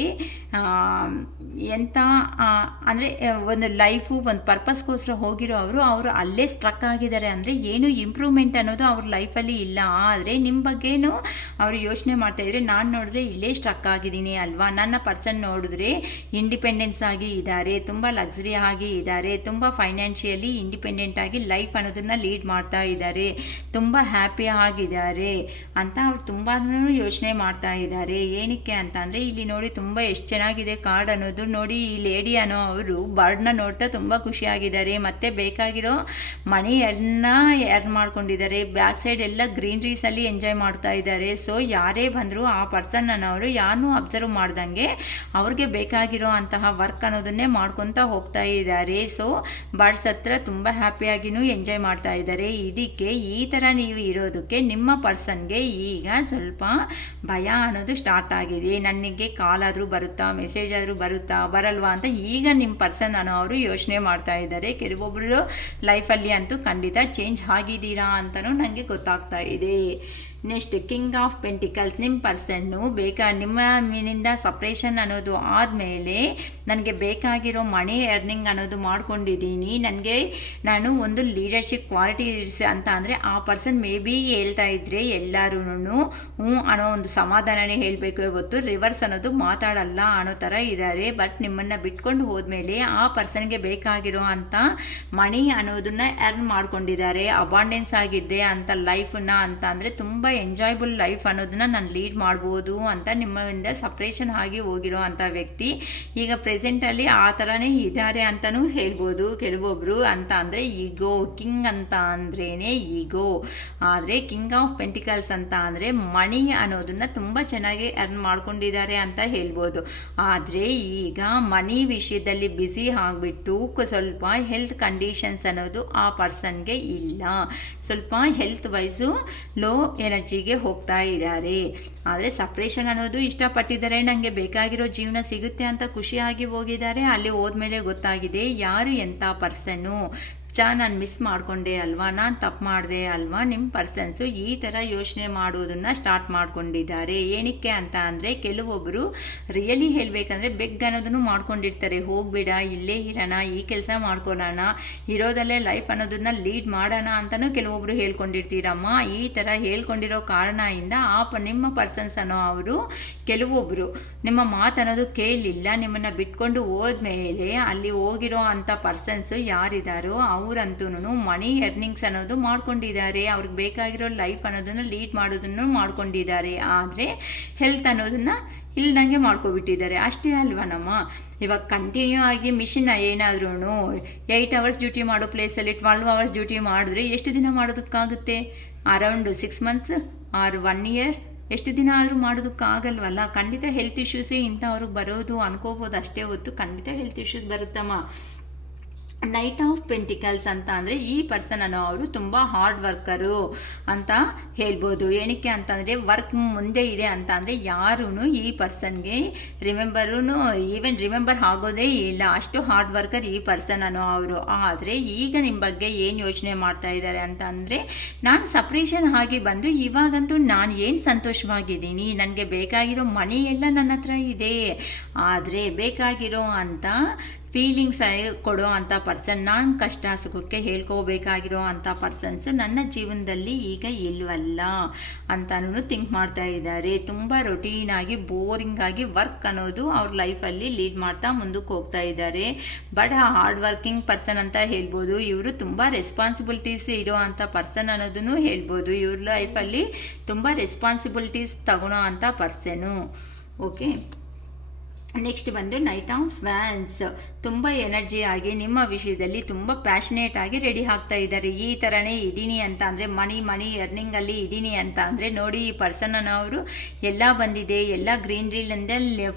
ಎಂಥ ಅಂದರೆ ಒಂದು ಲೈಫು ಒಂದು ಪರ್ಪಸ್ಗೋಸ್ಕರ ಹೋಗಿರೋ ಅವರು ಅಲ್ಲೇ ಸ್ಟ್ರಕ್ ಆಗಿದ್ದಾರೆ. ಅಂದರೆ ಏನು ಇಂಪ್ರೂವ್ಮೆಂಟ್ ಅನ್ನೋದು ಅವ್ರ ಲೈಫಲ್ಲಿ ಇಲ್ಲ. ಆದರೆ ನಿಮ್ಮ ಬಗ್ಗೆನೂ ಅವರು ಯೋಚನೆ ಮಾಡ್ತಾಯಿದ್ರೆ ನಾನು ನೋಡಿದ್ರೆ ಇಲ್ಲೇ ಸ್ಟ್ರಕ್ ಆಗಿದ್ದೀನಿ ಅಲ್ವಾ. ನನ್ನ ಪರ್ಸನ್ ನೋಡಿದ್ರೆ ಇಂಡಿಪೆಂಡೆನ್ಸ್ ಆಗಿ ಇದ್ದಾರೆ, ತುಂಬ ಲಕ್ಸರಿ ಆಗಿ ಇದ್ದಾರೆ, ತುಂಬ ಫೈನಾನ್ಷಿಯಲಿ ಇಂಡಿಪೆಂಡೆಂಟ್ ಆಗಿ ಲೈಫ್ ಅನ್ನೋದನ್ನು ಲೀಡ್ ಮಾಡ್ತಾ ಇದ್ದಾರೆ, ತುಂಬ ಹ್ಯಾಪಿ ಆಗಿದ್ದಾರೆ ಅಂತ ಅವ್ರು ತುಂಬಾ ಯೋಚನೆ ಮಾಡ್ತಾ ಇದ್ದಾರೆ. ಏನಕ್ಕೆ ಅಂತ ಅಂದರೆ ಇಲ್ಲಿ ನೋಡಿ ತುಂಬ ಎಷ್ಟು ಚೆನ್ನಾಗಿದೆ ಕಾರ್ಡ್ ಅನ್ನೋದು ನೋಡಿ. ಈ ಲೇಡಿ ಅನ್ನೋ ಅವರು ಬರ್ಡ್ನ ನೋಡ್ತಾ ತುಂಬ ಖುಷಿಯಾಗಿದ್ದಾರೆ. ಮತ್ತು ಬೇಕಾಗಿರೋ ಮನಿ ಎರ್ನ್ ಮಾಡ್ಕೊಂಡಿದ್ದಾರೆ. ಬ್ಯಾಕ್ ಸೈಡ್ ಎಲ್ಲ ಗ್ರೀನ್ರೀಸಲ್ಲಿ ಎಂಜಾಯ್ ಮಾಡ್ತಾ ಇದ್ದಾರೆ. ಸೊ ಯಾರೇ ಬಂದರೂ ಆ ಪರ್ಸನ್ ಅನ್ನೋರು ಯಾರನ್ನೂ ಅಬ್ಸರ್ವ್ ಮಾಡ್ದಂಗೆ ಅವ್ರಿಗೆ ಬೇಕಾಗಿರೋ ಅಂತಹ ವರ್ಕ್ ಅನ್ನೋದನ್ನೇ ಮಾಡ್ಕೊತಾ ಹೋಗ್ತಾ ಇದ್ದಾರೆ. ಸೊ ಬರ್ಡ್ಸ್ ಹತ್ರ ತುಂಬ ಹ್ಯಾಪಿಯಾಗಿಯೂ ಎಂಜಾಯ್ ಮಾಡ್ತಾ ಇದ್ದಾರೆ. ಇದಕ್ಕೆ ಈ ಥರ ನೀವು ಇರೋದಕ್ಕೆ ನಿಮ್ಮ ಪರ್ಸನ್ಗೆ ಈಗ ಸ್ವಲ್ಪ ಭಯ ಅನ್ನೋದು ಸ್ಟಾರ್ಟ್ ಆಗಿದೆ. ನನಗೆ ಕಾಲ್ ಆದರೂ ಬರುತ್ತಾ, ಮೆಸೇಜ್ ಆದರೂ ಬರುತ್ತಾ, ಬರಲ್ವಾ ಅಂತ ಈಗ ನಿಮ್ಮ ಪರ್ಸನ್ ಅನ್ನೋ ಅವರು ಯೋಚನೆ ಮಾಡ್ತಾ ಇದ್ದಾರೆ. ಕೆಲವೊಬ್ಬರು ಲೈಫಲ್ಲಿ ಅಂತೂ ಖಂಡಿತ ಚೇಂಜ್ ಆಗಿದ್ದೀರಾ ಅಂತಲೂ ನನಗೆ ಗೊತ್ತಾಗ್ತಾ ಇದೆ. Next king of pentacles. ನಿಮ್ಮ ಪರ್ಸನ್ನು ನಿಮ್ಮಿಂದ ಸಪ್ರೇಷನ್ ಅನ್ನೋದು ಆದಮೇಲೆ ನನಗೆ ಬೇಕಾಗಿರೋ ಮನಿ ಎರ್ನಿಂಗ್ ಅನ್ನೋದು ಮಾಡ್ಕೊಂಡಿದ್ದೀನಿ. ನಾನು ಒಂದು ಲೀಡರ್ಶಿಪ್ ಕ್ವಾಲಿಟೀಸ್ ಅಂತ ಅಂದರೆ ಆ ಪರ್ಸನ್ ಮೇ ಬಿ ಹೇಳ್ತಾ ಇದ್ರೆ ಎಲ್ಲರೂ ಅನ್ನೋ ಒಂದು ಸಮಾಧಾನನೇ ಹೇಳಬೇಕು ಹೊತ್ತು ರಿವರ್ಸ್ ಅನ್ನೋದು ಮಾತಾಡಲ್ಲ ಅನ್ನೋ ಥರ ಇದ್ದಾರೆ. ಬಟ್ ನಿಮ್ಮನ್ನು ಬಿಟ್ಕೊಂಡು ಹೋದ್ಮೇಲೆ ಆ ಪರ್ಸನ್ಗೆ ಬೇಕಾಗಿರೋ ಅಂಥ ಮನಿ ಅನ್ನೋದನ್ನ ಎರ್ನ್ ಮಾಡ್ಕೊಂಡಿದ್ದಾರೆ. ಅಬಾಂಡೆನ್ಸ್ ಆಗಿದ್ದೆ ಅಂತ ಲೈಫನ್ನ ಅಂತ ಅಂದರೆ ತುಂಬ ಎಂಜಾಯ್ಬಲ್ ಲೈಫ್ ಅನ್ನೋದನ್ನ ನಾನು ಲೀಡ್ ಮಾಡ್ಬೋದು ಅಂತ ನಿಮ್ಮಿಂದ ಸಪ್ರೇಷನ್ ಆಗಿ ಹೋಗಿರೋ ಅಂಥ ವ್ಯಕ್ತಿ ಈಗ ಪ್ರೆಸೆಂಟಲ್ಲಿ ಆ ಥರನೇ ಇದ್ದಾರೆ ಅಂತಲೂ ಹೇಳ್ಬೋದು. ಕೆಲವೊಬ್ಬರು ಅಂತ ಅಂದರೆ ಈಗೋ, ಕಿಂಗ್ ಅಂತ ಅಂದ್ರೇ ಈಗೋ, ಆದರೆ ಕಿಂಗ್ ಆಫ್ ಪೆಂಟಿಕಲ್ಸ್ ಅಂತ ಅಂದರೆ ಮನಿ ಅನ್ನೋದನ್ನ ತುಂಬ ಚೆನ್ನಾಗಿ ಅರ್ನ್ ಮಾಡ್ಕೊಂಡಿದ್ದಾರೆ ಅಂತ ಹೇಳ್ಬೋದು. ಆದರೆ ಈಗ ಮನಿ ವಿಷಯದಲ್ಲಿ ಬ್ಯುಸಿ ಆಗಿಬಿಟ್ಟು ಸ್ವಲ್ಪ ಹೆಲ್ತ್ ಕಂಡೀಷನ್ಸ್ ಅನ್ನೋದು ಆ ಪರ್ಸನ್ಗೆ ಇಲ್ಲ. ಸ್ವಲ್ಪ ಹೆಲ್ತ್ ವೈಸು ಲೋ ಎನರ್ಜಿಗೆ ಹೋಗ್ತಾ ಇದ್ದಾರೆ. ಆದರೆ ಸಪ್ರೇಷನ್ ಅನ್ನೋದು ಇಷ್ಟಪಟ್ಟಿದ್ದಾರೆ. ನನಗೆ ಬೇಕಾಗಿರೋ ಜೀವನ ಸಿಗುತ್ತೆ ಅಂತ ಖುಷಿಯಾಗಿ ಹೋಗಿದ್ದಾರೆ. ಅಲ್ಲಿ ಹೋದ್ಮೇಲೆ ಗೊತ್ತಾಗಿದೆ ಯಾರು ಎಂಥ ಪರ್ಸನ್ನು. ನಾನು ಮಿಸ್ ಮಾಡಿಕೊಂಡೆ ಅಲ್ವಾ, ನಾನು ತಪ್ಪು ಮಾಡಿದೆ ಅಲ್ವಾ. ನಿಮ್ಮ ಪರ್ಸನ್ಸು ಈ ಥರ ಯೋಚನೆ ಮಾಡೋದನ್ನು ಸ್ಟಾರ್ಟ್ ಮಾಡ್ಕೊಂಡಿದ್ದಾರೆ. ಏನಕ್ಕೆ ಅಂತ ಅಂದರೆ ಕೆಲವೊಬ್ಬರು ರಿಯಲಿ ಹೇಳಬೇಕಂದ್ರೆ ಬೆಗ್ ಅನ್ನೋದನ್ನು ಮಾಡ್ಕೊಂಡಿರ್ತಾರೆ. ಹೋಗ್ಬೇಡ, ಇಲ್ಲೇ ಇರೋಣ, ಈ ಕೆಲಸ ಮಾಡ್ಕೊಳ್ಳೋಣ, ಇರೋದಲ್ಲೇ ಲೈಫ್ ಅನ್ನೋದನ್ನ ಲೀಡ್ ಮಾಡೋಣ ಅಂತಲೂ ಕೆಲವೊಬ್ಬರು ಹೇಳ್ಕೊಂಡಿರ್ತೀರಮ್ಮ. ಈ ಥರ ಹೇಳ್ಕೊಂಡಿರೋ ಕಾರಣದಿಂದ ನಿಮ್ಮ ಪರ್ಸನ್ಸ್ ಅನ್ನೋ ಅವರು ಕೆಲವೊಬ್ಬರು ನಿಮ್ಮ ಮಾತು ಅನ್ನೋದು ಕೇಳಲಿಲ್ಲ. ನಿಮ್ಮನ್ನು ಬಿಟ್ಕೊಂಡು ಹೋದ್ಮೇಲೆ ಅಲ್ಲಿ ಹೋಗಿರೋ ಅಂಥ ಪರ್ಸನ್ಸು ಯಾರಿದ್ದಾರೋ ಅವರಂತೂ ಮನಿ ಎರ್ನಿಂಗ್ಸ್ ಅನ್ನೋದು ಮಾಡ್ಕೊಂಡಿದ್ದಾರೆ. ಅವ್ರಿಗೆ ಬೇಕಾಗಿರೋ ಲೈಫ್ ಅನ್ನೋದನ್ನು ಲೀಡ್ ಮಾಡೋದನ್ನು ಮಾಡ್ಕೊಂಡಿದ್ದಾರೆ. ಆದರೆ ಹೆಲ್ತ್ ಅನ್ನೋದನ್ನು ಇಲ್ದಂಗೆ ಮಾಡ್ಕೊಬಿಟ್ಟಿದ್ದಾರೆ. ಅಷ್ಟೇ ಅಲ್ವನಮ್ಮ. ಇವಾಗ ಕಂಟಿನ್ಯೂ ಆಗಿ ಮಿಷಿನ್ ಏನಾದ್ರೂ 8 ಅವರ್ಸ್ ಡ್ಯೂಟಿ ಮಾಡೋ ಪ್ಲೇಸಲ್ಲಿ 12 ಅವರ್ಸ್ ಡ್ಯೂಟಿ ಮಾಡಿದ್ರೆ ಎಷ್ಟು ದಿನ ಮಾಡೋದಕ್ಕಾಗುತ್ತೆ? ಅರೌಂಡ್ 6 ಮಂತ್ಸ್ ಆರ್ 1 ಇಯರ್ ಎಷ್ಟು ದಿನ ಆದರೂ ಮಾಡೋದಕ್ಕಾಗಲ್ವಲ್ಲ. ಖಂಡಿತ ಹೆಲ್ತ್ ಇಶ್ಯೂಸೇ ಇಂಥವ್ರಿಗೆ ಬರೋದು ಅನ್ಕೋಬೋದು. ಅಷ್ಟೇ ಹೊತ್ತು ಖಂಡಿತ ಹೆಲ್ತ್ ಇಶ್ಯೂಸ್ ಬರುತ್ತಮ್ಮ. ನೈಟ್ ಆಫ್ ಪೆಂಟಿಕಲ್ಸ್ ಅಂತ ಅಂದರೆ ಈ ಪರ್ಸನ್ ಅನ್ನೋ ಅವರು ತುಂಬ ಹಾರ್ಡ್ ವರ್ಕರು ಅಂತ ಹೇಳ್ಬೋದು. ಏನಕ್ಕೆ ಅಂತಂದರೆ ವರ್ಕ್ ಮುಂದೆ ಇದೆ ಅಂತ ಅಂದರೆ ಯಾರೂ ಈ ಪರ್ಸನ್ಗೆ ರಿಮೆಂಬರ್ ಆಗೋದೇ ಇಲ್ಲ. ಅಷ್ಟು ಹಾರ್ಡ್ ವರ್ಕರ್ ಈ ಪರ್ಸನ್ ಅನ್ನೋ ಅವರು. ಆದರೆ ಈಗ ನಿಮ್ಮ ಬಗ್ಗೆ ಏನು ಯೋಚನೆ ಮಾಡ್ತಾ ಇದ್ದಾರೆ ಅಂತ ಅಂದರೆ ನಾನು ಸಪ್ರೇಷನ್ ಆಗಿ ಬಂದು ಇವಾಗಂತೂ ನಾನು ಏನು ಸಂತೋಷವಾಗಿದ್ದೀನಿ, ನನಗೆ ಬೇಕಾಗಿರೋ ಮನಿ ಎಲ್ಲ ನನ್ನ ಹತ್ರ ಇದೆ. ಆದರೆ ಬೇಕಾಗಿರೋ ಅಂತ ಫೀಲಿಂಗ್ಸ್ ಕೊಡೋ ಅಂಥ ಪರ್ಸನ್, ನಾನು ಕಷ್ಟ ಸುಖಕ್ಕೆ ಹೇಳ್ಕೋಬೇಕಾಗಿರೋ ಅಂಥ ಪರ್ಸನ್ಸ್ ನನ್ನ ಜೀವನದಲ್ಲಿ ಈಗ ಇಲ್ವಲ್ಲ ಅಂತಲೂ ಥಿಂಕ್ ಮಾಡ್ತಾ ಇದ್ದಾರೆ. ತುಂಬ ರೊಟೀನಾಗಿ ಬೋರಿಂಗಾಗಿ ವರ್ಕ್ ಅನ್ನೋದು ಅವ್ರ ಲೈಫಲ್ಲಿ ಲೀಡ್ ಮಾಡ್ತಾ ಮುಂದಕ್ಕೆ ಹೋಗ್ತಾ ಇದ್ದಾರೆ. ಬಟ್ ಹಾರ್ಡ್ ವರ್ಕಿಂಗ್ ಪರ್ಸನ್ ಅಂತ ಹೇಳ್ಬೋದು. ಇವರು ತುಂಬ ರೆಸ್ಪಾನ್ಸಿಬಿಲಿಟೀಸ್ ಇರೋ ಅಂಥ ಪರ್ಸನ್ ಅನ್ನೋದನ್ನು ಹೇಳ್ಬೋದು. ಇವ್ರ ಲೈಫಲ್ಲಿ ತುಂಬ ರೆಸ್ಪಾನ್ಸಿಬಿಲಿಟೀಸ್ ತಗೊಳ್ಳೋ ಅಂಥ ಪರ್ಸನು. ಓಕೆ, ನೆಕ್ಸ್ಟ್ ಬಂದು ನೈಟ್ ಆಫ್ ವ್ಯಾನ್ಸ್. ತುಂಬ ಎನರ್ಜಿ ಆಗಿ ನಿಮ್ಮ ವಿಷಯದಲ್ಲಿ ತುಂಬ ಪ್ಯಾಷನೇಟ್ ಆಗಿ ರೆಡಿ ಆಗ್ತಾ ಇದ್ದಾರೆ. ಈ ಥರನೇ ಇದ್ದೀನಿ ಅಂತ ಅಂದರೆ ಮನಿ ಎರ್ನಿಂಗಲ್ಲಿ ಇದ್ದೀನಿ ಅಂತ ಅಂದರೆ ನೋಡಿ ಈ ಪರ್ಸನ್ ಅನ್ನೋರು ಎಲ್ಲ ಬಂದಿದೆ, ಎಲ್ಲ ಗ್ರೀನ್ರಿಲಿಂದ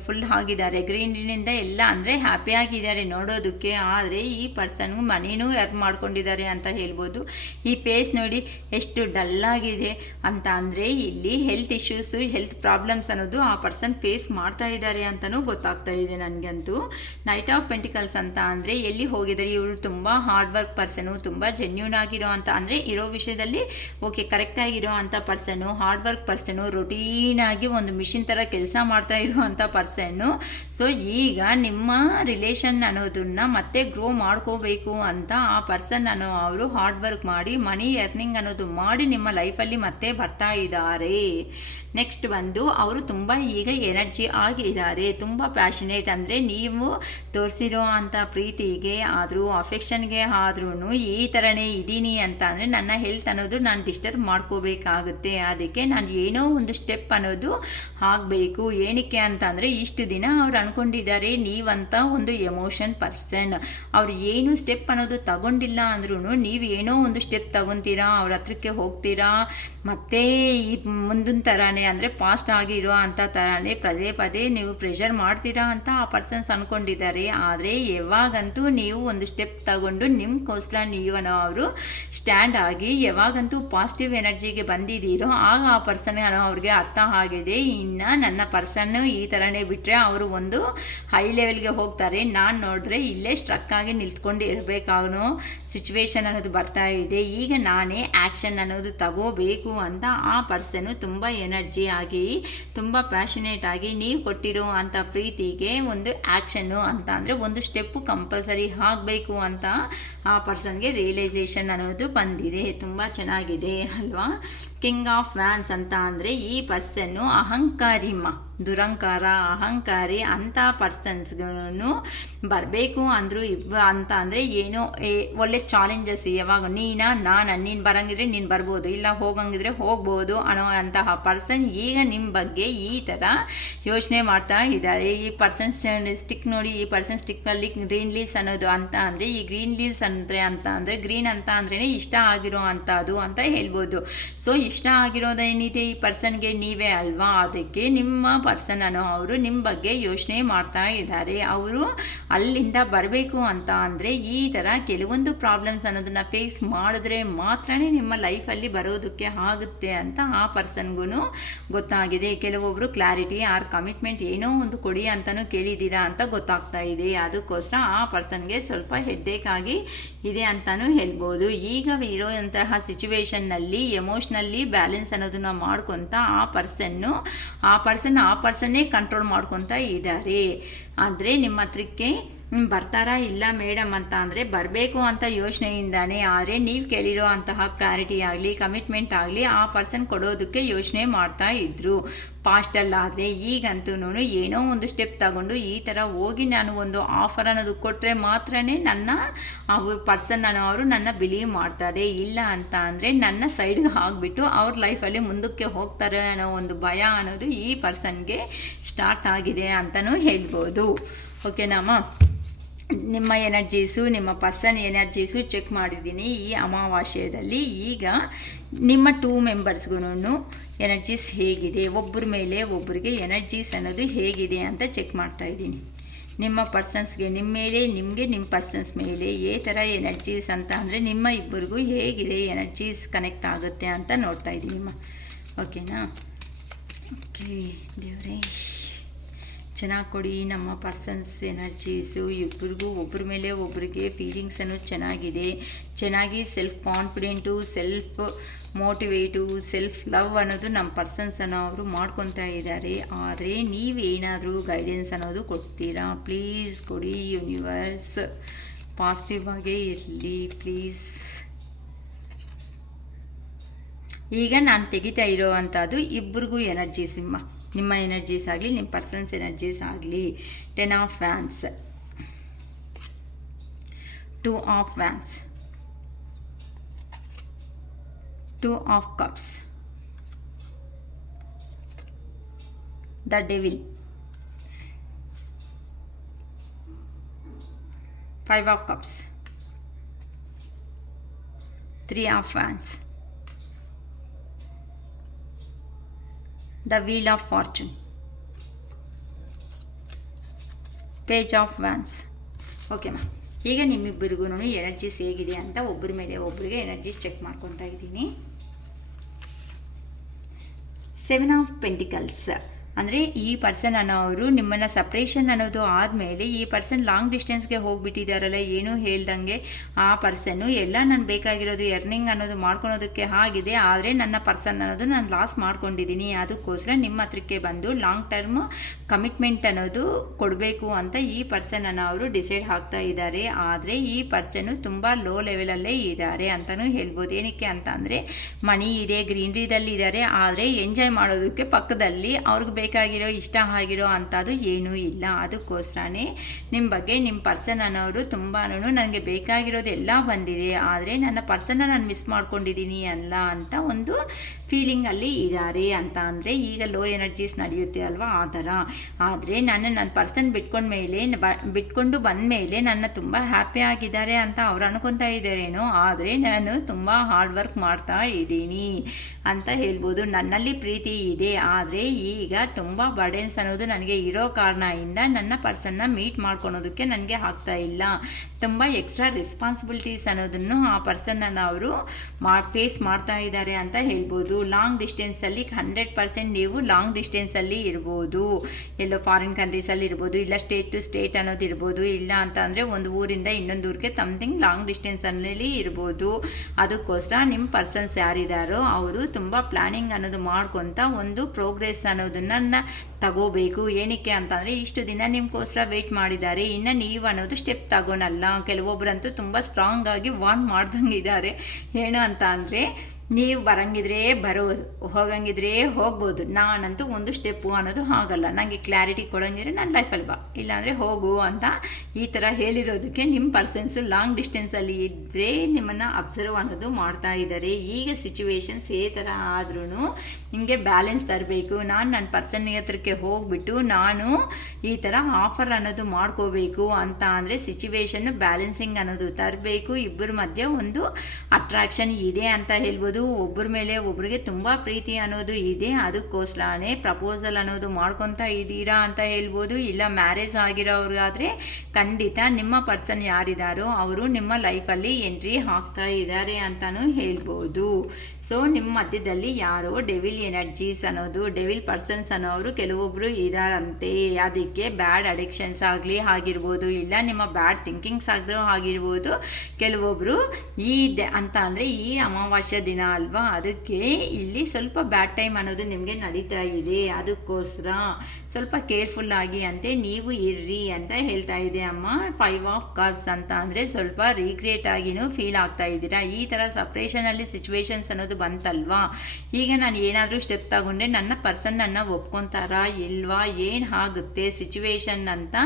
ಫುಲ್ ಆಗಿದ್ದಾರೆ. ಗ್ರೀನ್ರಿನಿಂದ ಎಲ್ಲ ಅಂದರೆ ಹ್ಯಾಪಿಯಾಗಿದ್ದಾರೆ ನೋಡೋದಕ್ಕೆ. ಆದರೆ ಈ ಪರ್ಸನ್ಗೂ ಮನಿನೂ ಎರ್ನ್ ಮಾಡ್ಕೊಂಡಿದ್ದಾರೆ ಅಂತ ಹೇಳ್ಬೋದು. ಈ ಫೇಸ್ ನೋಡಿ ಎಷ್ಟು ಡಲ್ಲಾಗಿದೆ ಅಂತ ಅಂದರೆ ಇಲ್ಲಿ ಹೆಲ್ತ್ ಇಶ್ಯೂಸು, ಹೆಲ್ತ್ ಪ್ರಾಬ್ಲಮ್ಸ್ ಅನ್ನೋದು ಆ ಪರ್ಸನ್ ಫೇಸ್ ಮಾಡ್ತಾ ಇದ್ದಾರೆ ಅಂತಲೂ ಗೊತ್ತಾಗ್ತಾ ಇದೆ ನನಗಂತೂ. ನೈಟ್ ಆಫ್ ಪೆಂಟಿಕಲ್ಸ್ ಅಂತ ಅಂದರೆ ಎಲ್ಲಿ ಹೋಗಿದ್ದಾರೆ ಇವರು ತುಂಬ ಹಾರ್ಡ್ ವರ್ಕ್ ಪರ್ಸನು, ತುಂಬ ಜೆನ್ಯೂನ್ ಆಗಿರೋ ಅಂತ ಅಂದರೆ ಇರೋ ವಿಷಯದಲ್ಲಿ ಓಕೆ ಕರೆಕ್ಟಾಗಿರೋ ಅಂಥ ಪರ್ಸನು, ಹಾರ್ಡ್ ವರ್ಕ್ ಪರ್ಸನು, ರೊಟೀನಾಗಿ ಒಂದು ಮಿಷಿನ್ ಥರ ಕೆಲಸ ಮಾಡ್ತಾ ಇರೋ ಅಂಥ ಪರ್ಸನ್ನು. ಸೊ ಈಗ ನಿಮ್ಮ ರಿಲೇಷನ್ ಅನ್ನೋದನ್ನ ಮತ್ತೆ ಗ್ರೋ ಮಾಡ್ಕೋಬೇಕು ಅಂತ ಆ ಪರ್ಸನ್ ಅನ್ನೋ ಅವರು ಹಾರ್ಡ್ ವರ್ಕ್ ಮಾಡಿ ಮನಿ ಎರ್ನಿಂಗ್ ಅನ್ನೋದು ಮಾಡಿ ನಿಮ್ಮ ಲೈಫಲ್ಲಿ ಮತ್ತೆ ಬರ್ತಾ ಇದ್ದಾರೆ. ನೆಕ್ಸ್ಟ್ ಬಂದು ಅವರು ತುಂಬ ಈಗ ಎನರ್ಜಿ ಆಗಿದ್ದಾರೆ, ತುಂಬ ಪ್ಯಾಷನೇಟ್. ಅಂದರೆ ನೀವು ತೋರಿಸಿರೋ ಅಂಥ ಪ್ರೀತಿಗೆ ಆದರೂ ಅಫೆಕ್ಷನ್ಗೆ ಆದ್ರೂ ಈ ಥರನೇ ಇದ್ದೀನಿ ಅಂತ ಅಂದರೆ ನನ್ನ ಹೆಲ್ತ್ ಅನ್ನೋದು ನಾನು ಡಿಸ್ಟರ್ಬ್ ಮಾಡ್ಕೋಬೇಕಾಗುತ್ತೆ. ಅದಕ್ಕೆ ನಾನು ಏನೋ ಒಂದು ಸ್ಟೆಪ್ ಅನ್ನೋದು ಆಗಬೇಕು. ಏನಕ್ಕೆ ಅಂತ ಅಂದರೆ ಇಷ್ಟು ದಿನ ಅವ್ರು ಅಂದ್ಕೊಂಡಿದ್ದಾರೆ ನೀವಂತ ಒಂದು ಎಮೋಷನ್ ಪರ್ಸನ್. ಅವ್ರು ಏನು ಸ್ಟೆಪ್ ಅನ್ನೋದು ತಗೊಂಡಿಲ್ಲ ಅಂದ್ರೂ ನೀವು ಏನೋ ಒಂದು ಸ್ಟೆಪ್ ತಗೊತೀರಾ, ಅವ್ರ ಹತ್ರಕ್ಕೆ ಹೋಗ್ತೀರಾ, ಮತ್ತೆ ಈ ಮುಂದಿನ ಥರನೇ ಅಂದರೆ ಪಾಸ್ಟ್ ಆಗಿರೋ ಅಂಥ ಥರನೇ ಪದೇ ಪದೇ ನೀವು ಪ್ರೆಷರ್ ಮಾಡ್ತೀರಾ ಅಂತ ಆ ಪರ್ಸನ್ಸ್ ಅಂದ್ಕೊಂಡಿದ್ದಾರೆ. ಆದರೆ ಯಾವಾಗಂತೂ ನೀವು ಒಂದು ಸ್ಟೆಪ್ ತಗೊಂಡು ನಿಮ್ಗೋಸ್ಕರ ಅವರು ಸ್ಟ್ಯಾಂಡ್ ಆಗಿ ಯಾವಾಗಂತೂ ಪಾಸಿಟಿವ್ ಎನರ್ಜಿಗೆ ಬಂದಿದ್ದೀರೋ ಆಗ ಆ ಪರ್ಸನ್ ಅವ್ರಿಗೆ ಅರ್ಥ ಆಗಿದೆ, ಇನ್ನು ನನ್ನ ಪರ್ಸನ್ನು ಈ ಥರನೇ ಬಿಟ್ಟರೆ ಅವರು ಒಂದು ಹೈ ಲೆವೆಲ್ಗೆ ಹೋಗ್ತಾರೆ, ನಾನು ನೋಡಿದ್ರೆ ಇಲ್ಲೇ ಸ್ಟ್ರಕ್ ಆಗಿ ನಿಲ್ತ್ಕೊಂಡು ಇರಬೇಕಾಗೋ ಸಿಚುವೇಶನ್ ಅನ್ನೋದು ಬರ್ತಾ ಇದೆ. ಈಗ ನಾನೇ ಆ್ಯಕ್ಷನ್ ಅನ್ನೋದು ತಗೋಬೇಕು ಅಂತ ಆ ಪರ್ಸನ್ನು ತುಂಬ ಎನರ್ಜಿ ಆಗಿ ತುಂಬ ಪ್ಯಾಷನೇಟ್ ಆಗಿ ನೀವು ಕೊಟ್ಟಿರೋ ಅಂಥ ಪ್ರೀತಿಗೆ ಒಂದು ಆ್ಯಕ್ಷನ್ನು ಅಂತ ಅಂದರೆ ಒಂದು ಸ್ಟೆಪ್ಪು ಕಂಪಲ್ಸರಿ ಆಗಬೇಕು ಅಂತ ಆ ಪರ್ಸನ್ಗೆ ರಿಯಲೈಸೇಷನ್ ಅನ್ನೋದು ಬಂದಿದೆ. ತುಂಬ ಚೆನ್ನಾಗಿದೆ ಅಲ್ವಾ. ಕಿಂಗ್ ಆಫ್ ವ್ಯಾನ್ಸ್ ಅಂತ ಅಂದರೆ ಈ ಪರ್ಸನ್ನು ದುರಂಕಾರ ಅಹಂಕಾರಿ ಅಂಥ ಪರ್ಸನ್ಸ್ಗೂ ಬರಬೇಕು ಅಂದರು ಅಂತ ಅಂದರೆ ಏನೋ ಒಳ್ಳೆ ಚಾಲೆಂಜಸ್, ಯಾವಾಗ ನೀನು ಬರಂಗಿದ್ರೆ ನೀನು ಬರ್ಬೋದು, ಇಲ್ಲ ಹೋಗಂಗಿದ್ರೆ ಹೋಗ್ಬೋದು ಅನ್ನೋ ಅಂತಹ ಪರ್ಸನ್ ಈಗ ನಿಮ್ಮ ಬಗ್ಗೆ ಈ ಥರ ಯೋಚನೆ ಮಾಡ್ತಾ ಇದ್ದಾರೆ. ಈ ಪರ್ಸನ್ ಸ್ಟಿಕ್ ನೋಡಿ, ಈ ಪರ್ಸನ್ ಸ್ಟಿಕ್ಕಲ್ಲಿ ಗ್ರೀನ್ ಲೀವ್ಸ್ ಅನ್ನೋದು ಅಂತ ಅಂದರೆ ಈ ಗ್ರೀನ್ ಲೀವ್ಸ್ ಅಂದರೆ ಗ್ರೀನ್ ಅಂತ ಅಂದ್ರೇ ಇಷ್ಟ ಆಗಿರೋ ಅಂಥದ್ದು ಅಂತ ಹೇಳ್ಬೋದು. ಸೊ ಇಷ್ಟ ಆಗಿರೋದೇನಿದೆ ಈ ಪರ್ಸನ್ಗೆ ನೀವೇ ಅಲ್ವಾ. ಅದಕ್ಕೆ ನಿಮ್ಮ ಪರ್ಸನ್ ಅವರು ನಿಮ್ಮ ಬಗ್ಗೆ ಯೋಚನೆ ಮಾಡ್ತಾ ಇದ್ದಾರೆ. ಅವರು ಅಲ್ಲಿಂದ ಬರಬೇಕು ಅಂತ ಅಂದರೆ ಈ ಥರ ಕೆಲವೊಂದು ಪ್ರಾಬ್ಲಮ್ಸ್ ಅನ್ನೋದನ್ನು ಫೇಸ್ ಮಾಡಿದ್ರೆ ಮಾತ್ರ ನಿಮ್ಮ ಲೈಫಲ್ಲಿ ಬರೋದಕ್ಕೆ ಆಗುತ್ತೆ ಅಂತ ಆ ಪರ್ಸನ್ಗೂ ಗೊತ್ತಾಗಿದೆ. ಕೆಲವೊಬ್ಬರು ಕ್ಲಾರಿಟಿ ಆರ್ ಕಮಿಟ್ಮೆಂಟ್ ಏನೋ ಒಂದು ಕೊಡಿ ಅಂತಲೂ ಕೇಳಿದ್ದೀರಾ ಅಂತ ಗೊತ್ತಾಗ್ತಾ ಇದೆ. ಅದಕ್ಕೋಸ್ಕರ ಆ ಪರ್ಸನ್ಗೆ ಸ್ವಲ್ಪ ಹೆಡ್ಡೇಕ್ ಆಗಿ ಇದೆ ಅಂತಲೂ ಹೇಳ್ಬೋದು. ಈಗ ಇರೋಂತಹ ಸಿಚುವೇಶನ್ನಲ್ಲಿ ಎಮೋಷ್ನಲ್ಲಿ ಬ್ಯಾಲೆನ್ಸ್ ಅನ್ನೋದನ್ನು ಮಾಡ್ಕೊತ ಆ ಪರ್ಸನ್ನೇ ಕಂಟ್ರೋಲ್ ಮಾಡ್ಕೊತಾ ಇದ್ದಾರೆ. ಆದರೆ ನಿಮ್ಮ ಹತ್ರಕ್ಕೆ ಬರ್ತಾರಾ ಇಲ್ಲ ಮೇಡಮ್ ಅಂತ ಅಂದರೆ ಬರಬೇಕು ಅಂತ ಯೋಚನೆಯಿಂದಾನೆ. ಆದರೆ ನೀವು ಕೇಳಿರೋ ಅಂತಹ ಕ್ಲಾರಿಟಿ ಆಗಲಿ ಕಮಿಟ್ಮೆಂಟ್ ಆಗಲಿ ಆ ಪರ್ಸನ್ ಕೊಡೋದಕ್ಕೆ ಯೋಚನೆ ಮಾಡ್ತಾ ಇದ್ದರು ಪಾಸ್ಟಲ್ಲಾದರೆ. ಈಗಂತೂ ಏನೋ ಒಂದು ಸ್ಟೆಪ್ ತಗೊಂಡು ಈ ಥರ ಹೋಗಿ ನಾನು ಒಂದು ಆಫರ್ ಅನ್ನೋದು ಕೊಟ್ಟರೆ ಮಾತ್ರ ನನ್ನ ಪರ್ಸನ್ ಅವರು ನನ್ನ ಬಿಲೀವ್ ಮಾಡ್ತಾರೆ, ಇಲ್ಲ ಅಂತ ಅಂದರೆ ನನ್ನ ಸೈಡ್ಗೆ ಆಗಿಬಿಟ್ಟು ಅವ್ರ ಲೈಫಲ್ಲಿ ಮುಂದಕ್ಕೆ ಹೋಗ್ತಾರೆ ಅನ್ನೋ ಒಂದು ಭಯ ಅನ್ನೋದು ಈ ಪರ್ಸನ್ಗೆ ಸ್ಟಾರ್ಟ್ ಆಗಿದೆ ಅಂತಲೂ ಹೇಳ್ಬೋದು. ಓಕೆನಮ್ಮ. ನಿಮ್ಮ ಎನರ್ಜೀಸು ನಿಮ್ಮ ಪರ್ಸನ್ ಎನರ್ಜೀಸು ಚೆಕ್ ಮಾಡಿದ್ದೀನಿ ಈ ಅಮಾವಾಸ್ಯದಲ್ಲಿ. ಈಗ ನಿಮ್ಮ 2 ಮೆಂಬರ್ಸ್ಗೂ ಎನರ್ಜೀಸ್ ಹೇಗಿದೆ, ಒಬ್ಬರ ಮೇಲೆ ಒಬ್ಬರಿಗೆ ಎನರ್ಜೀಸ್ ಅನ್ನೋದು ಹೇಗಿದೆ ಅಂತ ಚೆಕ್ ಮಾಡ್ತಾಯಿದ್ದೀನಿ. ನಿಮ್ಮ ಪರ್ಸನ್ಸ್ಗೆ ನಿಮ್ಮ ಮೇಲೆ, ನಿಮಗೆ ನಿಮ್ಮ ಪರ್ಸನ್ಸ್ ಮೇಲೆ ಥರ ಎನರ್ಜೀಸ್ ಅಂತ ಅಂದರೆ ನಿಮ್ಮ ಇಬ್ಬರಿಗೂ ಹೇಗಿದೆ ಎನರ್ಜೀಸ್ ಕನೆಕ್ಟ್ ಆಗುತ್ತೆ ಅಂತ ನೋಡ್ತಾ ಇದ್ದೀನಿ. ಓಕೆನಾ. ಓಕೆ ದೇವರೇ ಚೆನ್ನಾಗಿ ಕೊಡಿ ನಮ್ಮ ಪರ್ಸನ್ಸ್ ಎನರ್ಜೀಸು. ಇಬ್ಬರಿಗೂ ಒಬ್ಬರ ಮೇಲೆ ಒಬ್ಬರಿಗೆ ಫೀಲಿಂಗ್ಸ್ ಅನ್ನೋದು ಚೆನ್ನಾಗಿ self confident, self motivate, self love ಅನ್ನೋದು ನಮ್ಮ ಪರ್ಸನ್ಸ್ ಅವರು ಮಾಡ್ಕೊತಾ ಇದ್ದಾರೆ. ಆದರೆ ನೀವೇನಾದರೂ ಗೈಡೆನ್ಸ್ ಅನ್ನೋದು ಕೊಡ್ತೀರಾ? ಪ್ಲೀಸ್ ಕೊಡಿ ಯೂನಿವರ್ಸ್. ಪಾಸಿಟಿವ್ ಆಗೇ ಇರಲಿ ಪ್ಲೀಸ್. ಈಗ ನಾನು ತೆಗಿತಾ ಇರೋ ಅಂಥದ್ದು ಇಬ್ಬರಿಗೂ ಎನರ್ಜೀಸ್, ನಿಮ್ಮ ಎನರ್ಜೀಸ್ ಆಗಲಿ ನಿಮ್ಮ ಪರ್ಸನ್ಸ್ ಎನರ್ಜೀಸ್ ಆಗಲಿ. 10 of wands, 2 of wands, 2 of cups, the devil, 5 of cups, 3 of wands, the wheel of fortune, page of wands. Okay ma'am. ಈಗ ನಿಮ್ಮಿಬ್ಬರಿಗೂ ಎನರ್ಜೀಸ್ ಹೇಗಿದೆ ಅಂತ ಒಬ್ಬರ ಮೇಲೆ ಒಬ್ಬರಿಗೆ ಎನರ್ಜೀಸ್ ಚೆಕ್ ಮಾಡ್ಕೊತಾ ಇದ್ದೀನಿ. 7 ಆಫ್ ಪೆಂಟಿಕಲ್ಸ್ ಅಂದರೆ ಈ ಪರ್ಸನ್ ಅವರು ನಿಮ್ಮನ್ನು ಸಪ್ರೇಷನ್ ಅನ್ನೋದು ಆದಮೇಲೆ ಈ ಪರ್ಸನ್ ಲಾಂಗ್ ಡಿಸ್ಟೆನ್ಸ್ಗೆ ಹೋಗಿಬಿಟ್ಟಿದ್ದಾರಲ್ಲ, ಏನೂ ಹೇಳ್ದಂಗೆ ಆ ಪರ್ಸನ್ನು ಎಲ್ಲ ನಾನು ಬೇಕಾಗಿರೋದು ಎರ್ನಿಂಗ್ ಅನ್ನೋದು ಮಾಡ್ಕೊಳೋದಕ್ಕೆ ಆಗಿದೆ, ಆದರೆ ನನ್ನ ಪರ್ಸನ್ ಅನ್ನೋದು ನಾನು ಲಾಸ್ ಮಾಡ್ಕೊಂಡಿದ್ದೀನಿ. ಅದಕ್ಕೋಸ್ಕರ ನಿಮ್ಮ ಹತ್ರಕ್ಕೆ ಬಂದು ಲಾಂಗ್ ಟರ್ಮ್ ಕಮಿಟ್ಮೆಂಟ್ ಅನ್ನೋದು ಕೊಡಬೇಕು ಅಂತ ಈ ಪರ್ಸನ್ ಅವರು ಡಿಸೈಡ್ ಆಗ್ತಾ ಇದ್ದಾರೆ. ಆದರೆ ಈ ಪರ್ಸನ್ನು ತುಂಬ ಲೋ ಲೆವೆಲಲ್ಲೇ ಇದ್ದಾರೆ ಅಂತಲೂ ಹೇಳ್ಬೋದು. ಏನಕ್ಕೆ ಅಂತ ಅಂದರೆ ಮನಿ ಇದೆ, ಗ್ರೀನ್ರಿದಲ್ಲಿ ಇದ್ದಾರೆ, ಆದರೆ ಎಂಜಾಯ್ ಮಾಡೋದಕ್ಕೆ ಪಕ್ಕದಲ್ಲಿ ಅವ್ರಿಗೆ ಬೇಕಾಗಿರೋ ಇಷ್ಟ ಆಗಿರೋ ಅಂಥದ್ದು ಏನೂ ಇಲ್ಲ. ಅದಕ್ಕೋಸ್ಕರನೇ ನಿಮ್ಮ ಬಗ್ಗೆ ನಿಮ್ಮ ಪರ್ಸನ್ ಅನ್ನೋರು ತುಂಬಾ ನನಗೆ ಬೇಕಾಗಿರೋದು ಎಲ್ಲ ಬಂದಿದೆ, ಆದರೆ ನನ್ನ ಪರ್ಸನ್ನ ನಾನು ಮಿಸ್ ಮಾಡ್ಕೊಂಡಿದ್ದೀನಿ ಅಲ್ಲ ಅಂತ ಒಂದು ಫೀಲಿಂಗಲ್ಲಿ ಇದ್ದಾರೆ ಅಂತ. ಅಂದರೆ ಈಗ ಲೋ ಎನರ್ಜೀಸ್ ನಡೆಯುತ್ತೆ ಅಲ್ವಾ, ಆ ಥರ. ಆದರೆ ನನ್ನ ಪರ್ಸನ್ ಬಿಟ್ಕೊಂಡು ಬಂದ ಮೇಲೆ ನನ್ನ ತುಂಬ ಹ್ಯಾಪಿ ಆಗಿದ್ದಾರೆ ಅಂತ ಅವ್ರು ಅನ್ಕೊತಾ ಇದ್ದಾರೇನೋ, ಆದರೆ ನಾನು ತುಂಬ ಹಾರ್ಡ್ ವರ್ಕ್ ಮಾಡ್ತಾ ಇದ್ದೀನಿ ಅಂತ ಹೇಳ್ಬೋದು. ನನ್ನಲ್ಲಿ ಪ್ರೀತಿ ಇದೆ, ಆದರೆ ಈಗ ತುಂಬ ಬರ್ಡೆನ್ಸ್ ಅನ್ನೋದು ನನಗೆ ಇರೋ ಕಾರಣದಿಂದ ನನ್ನ ಪರ್ಸನ್ನ ಮೀಟ್ ಮಾಡ್ಕೊಳೋದಕ್ಕೆ ನನಗೆ ಆಗ್ತಾ ಇಲ್ಲ. ತುಂಬ ಎಕ್ಸ್ಟ್ರಾ ರೆಸ್ಪಾನ್ಸಿಬಿಲಿಟೀಸ್ ಅನ್ನೋದನ್ನು ಆ ಪರ್ಸನ್ನ ಅವರು ಫೇಸ್ ಮಾಡ್ತಾ ಇದ್ದಾರೆ ಅಂತ ಹೇಳ್ಬೋದು. ಲಾಂಗ್ ಡಿಸ್ಟೆನ್ಸಲ್ಲಿ 100% ನೀವು ಲಾಂಗ್ ಡಿಸ್ಟೆನ್ಸಲ್ಲಿ ಇರ್ಬೋದು, ಎಲ್ಲೋ ಫಾರಿನ್ ಕಂಟ್ರೀಸಲ್ಲಿ ಇರ್ಬೋದು, ಇಲ್ಲ ಸ್ಟೇಟ್ ಟು ಸ್ಟೇಟ್ ಅನ್ನೋದು ಇರ್ಬೋದು, ಇಲ್ಲ ಅಂತ ಅಂದರೆ ಒಂದು ಊರಿಂದ ಇನ್ನೊಂದು ಊರಿಗೆ ಸಮಥಿಂಗ್ ಲಾಂಗ್ ಡಿಸ್ಟೆನ್ಸಲ್ಲಿ ಇರ್ಬೋದು. ಅದಕ್ಕೋಸ್ಕರ ನಿಮ್ಮ ಪರ್ಸನ್ಸ್ ಯಾರಿದ್ದಾರೋ ಅವರು ತುಂಬ ಪ್ಲ್ಯಾನಿಂಗ್ ಅನ್ನೋದು ಮಾಡ್ಕೊತ ಒಂದು ಪ್ರೋಗ್ರೆಸ್ ಅನ್ನೋದನ್ನು ತಗೋಬೇಕು. ಏನಕ್ಕೆ ಅಂತಂದರೆ ಇಷ್ಟು ದಿನ ನಿಮಗೋಸ್ಕರ ವೆಯ್ಟ್ ಮಾಡಿದ್ದಾರೆ, ಇನ್ನು ನೀವು ಅನ್ನೋದು ಸ್ಟೆಪ್ ತಗೋನಲ್ಲ. ಕೆಲವೊಬ್ಬರಂತೂ ತುಂಬ ಸ್ಟ್ರಾಂಗ್ ಆಗಿ ವಾರ್ನ್ ಮಾಡ್ದಂಗಿದ್ದಾರೆ. ಏನು ಅಂತ ಅಂದರೆ ನೀವು ಬರಂಗಿದ್ರೆ ಬರೋದು, ಹೋಗಂಗಿದ್ರೆ ಹೋಗ್ಬೋದು, ನಾನಂತೂ ಒಂದು ಸ್ಟೆಪ್ಪು ಅನ್ನೋದು ಆಗಲ್ಲ, ನನಗೆ ಕ್ಲಾರಿಟಿ ಕೊಡೋಂಗಿದ್ರೆ ನನ್ನ ಲೈಫಲ್ಲಿ ಬಾ, ಇಲ್ಲಾಂದರೆ ಹೋಗು ಅಂತ ಈ ಥರ ಹೇಳಿರೋದಕ್ಕೆ ನಿಮ್ಮ ಪರ್ಸನ್ಸು ಲಾಂಗ್ ಡಿಸ್ಟೆನ್ಸಲ್ಲಿ ಇದ್ದರೆ ನಿಮ್ಮನ್ನು ಅಬ್ಸರ್ವ್ ಅನ್ನೋದು ಮಾಡ್ತಾ ಇದ್ದಾರೆ. ಈಗ ಸಿಚುವೇಶನ್ಸ್ ಈ ಥರ ಆದ್ರೂ ನಿಮಗೆ ಬ್ಯಾಲೆನ್ಸ್ ತರಬೇಕು. ನಾನು ನನ್ನ ಪರ್ಸನ್ ಹತ್ರಕ್ಕೆ ಹೋಗ್ಬಿಟ್ಟು ನಾನು ಈ ಥರ ಆಫರ್ ಅನ್ನೋದು ಮಾಡ್ಕೋಬೇಕು ಅಂತ ಅಂದರೆ ಸಿಚುವೇಶನ್ನು ಬ್ಯಾಲೆನ್ಸಿಂಗ್ ಅನ್ನೋದು ತರಬೇಕು. ಇಬ್ಬರ ಮಧ್ಯೆ ಒಂದು ಅಟ್ರಾಕ್ಷನ್ ಇದೆ ಅಂತ ಹೇಳ್ಬೋದು. ಒಬ್ಬರ ಮೇಲೆ ಒಬ್ಬರಿಗೆ ತುಂಬ ಪ್ರೀತಿ ಅನ್ನೋದು ಇದೆ. ಅದಕ್ಕೋಸ್ಕರನೇ ಪ್ರಪೋಸಲ್ ಅನ್ನೋದು ಮಾಡ್ಕೊತಾ ಇದ್ದೀರಾ ಅಂತ ಹೇಳ್ಬೋದು. ಇಲ್ಲ ಮ್ಯಾರೇಜ್ ಆಗಿರೋರಿಗಾದರೆ ಖಂಡಿತ ನಿಮ್ಮ ಪರ್ಸನ್ ಯಾರಿದ್ದಾರೋ ಅವರು ನಿಮ್ಮ ಲೈಫಲ್ಲಿ ಎಂಟ್ರಿ ಆಗ್ತಾ ಇದ್ದಾರೆ ಅಂತಲೂ ಹೇಳ್ಬೋದು. ಸೊ ನಿಮ್ಮ ಮಧ್ಯದಲ್ಲಿ ಯಾರೋ ಡೆವಿಲ್ ಎನರ್ಜೀಸ್ ಅನ್ನೋದು, ಡೆವಿಲ್ ಪರ್ಸನ್ಸ್ ಅನ್ನೋರು ಕೆಲವೊಬ್ಬರು ಇದ್ದಾರಂತೆ. ಅದಕ್ಕೆ ಬ್ಯಾಡ್ ಅಡಿಕ್ಷನ್ಸ್ ಆಗಲಿ ಆಗಿರ್ಬೋದು, ಇಲ್ಲ ನಿಮ್ಮ ಬ್ಯಾಡ್ ಥಿಂಕಿಂಗ್ಸ್ ಆಗಿರೋ ಆಗಿರ್ಬೋದು. ಕೆಲವೊಬ್ಬರು ಅಂತ ಅಂದರೆ ಈ ಅಮಾವಾಸ್ಯ ದಿನ ಅಲ್ವಾ, ಅದಕ್ಕೆ ಇಲ್ಲಿ ಸ್ವಲ್ಪ ಬ್ಯಾಡ್ ಟೈಮ್ ಅನ್ನೋದು ನಿಮಗೆ ನಡೀತಾ ಇದೆ. ಅದಕ್ಕೋಸ್ಕರ ಸ್ವಲ್ಪ ಕೇರ್ಫುಲ್ಲಾಗಿ ಅಂತೆ ನೀವು ಇರ್ರಿ ಅಂತ ಹೇಳ್ತಾ ಇದೆ ಅಮ್ಮ. 5 ಆಫ್ ಕಪ್ಸ್ ಅಂತ ಅಂದರೆ ಸ್ವಲ್ಪ ರಿಗ್ರೆಟ್ ಆಗಿನೂ ಫೀಲ್ ಆಗ್ತಾ ಇದ್ದೀರಾ. ಈ ಥರ ಸಪ್ರೇಷನಲ್ಲಿ ಸಿಚುವೇಶನ್ಸ್ ಅನ್ನೋದು ಬಂತಲ್ವಾ, ಈಗ ನಾನು ಏನಾದರೂ ಸ್ಟೆಪ್ ತಗೊಂಡ್ರೆ ನನ್ನ ಪರ್ಸನ್ನನ್ನು ಒಪ್ಕೊತಾರಾ ಇಲ್ವಾ, ಏನು ಆಗುತ್ತೆ ಸಿಚುವೇಶನ್ ಅಂತ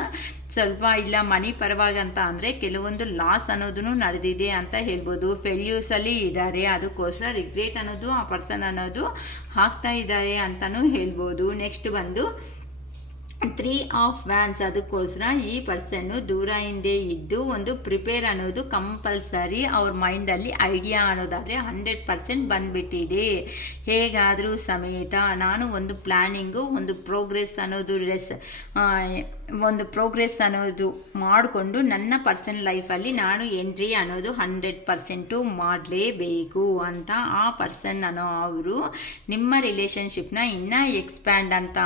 ಸ್ವಲ್ಪ. ಇಲ್ಲ ಮನಿ ಪರವಾಗಿ ಅಂತ ಅಂದರೆ ಕೆಲವೊಂದು ಲಾಸ್ ಅನ್ನೋದನ್ನು ನಡೆದಿದೆ ಅಂತ ಹೇಳ್ಬೋದು. ಫೇಲ್ಯೂರ್ಸಲ್ಲಿ ಇದ್ದಾರೆ, ಅದಕ್ಕೋಸ್ಕರ ರಿಗ್ರೆಟ್ ಅನ್ನೋದು ಆ ಪರ್ಸನ್ ಅನ್ನೋದು ಆಗ್ತಾ ಇದ್ದಾರೆ ಅಂತಲೂ ಹೇಳ್ಬೋದು. ನೆಕ್ಸ್ಟ್ ಬಂದು 3 ಆಫ್ ವ್ಯಾನ್ಸ್. ಅದಕ್ಕೋಸ್ಕರ ಈ ಪರ್ಸನ್ನು ದೂರ ಹಿಂದೆ ಇದ್ದು ಒಂದು ಪ್ರಿಪೇರ್ ಅನ್ನೋದು ಕಂಪಲ್ಸರಿ. ಅವ್ರ ಮೈಂಡಲ್ಲಿ ಐಡಿಯಾ ಅನ್ನೋದಾದರೆ 100% ಬಂದುಬಿಟ್ಟಿದೆ. ಹೇಗಾದರೂ ಸಮೇತ ನಾನು ಒಂದು ಪ್ಲ್ಯಾನಿಂಗು, ಒಂದು ಪ್ರೋಗ್ರೆಸ್ ಅನ್ನೋದು ಮಾಡಿಕೊಂಡು ನನ್ನ ಪರ್ಸನ್ ಲೈಫಲ್ಲಿ ನಾನು ಎಂಟ್ರಿ ಅನ್ನೋದು 100% ಮಾಡಲೇಬೇಕು ಅಂತ ಆ ಪರ್ಸನ್ ಅನ್ನೋ ಅವರು ನಿಮ್ಮ ರಿಲೇಷನ್ಶಿಪ್ನ ಇನ್ನೂ ಎಕ್ಸ್ಪ್ಯಾಂಡ್ ಅಂತ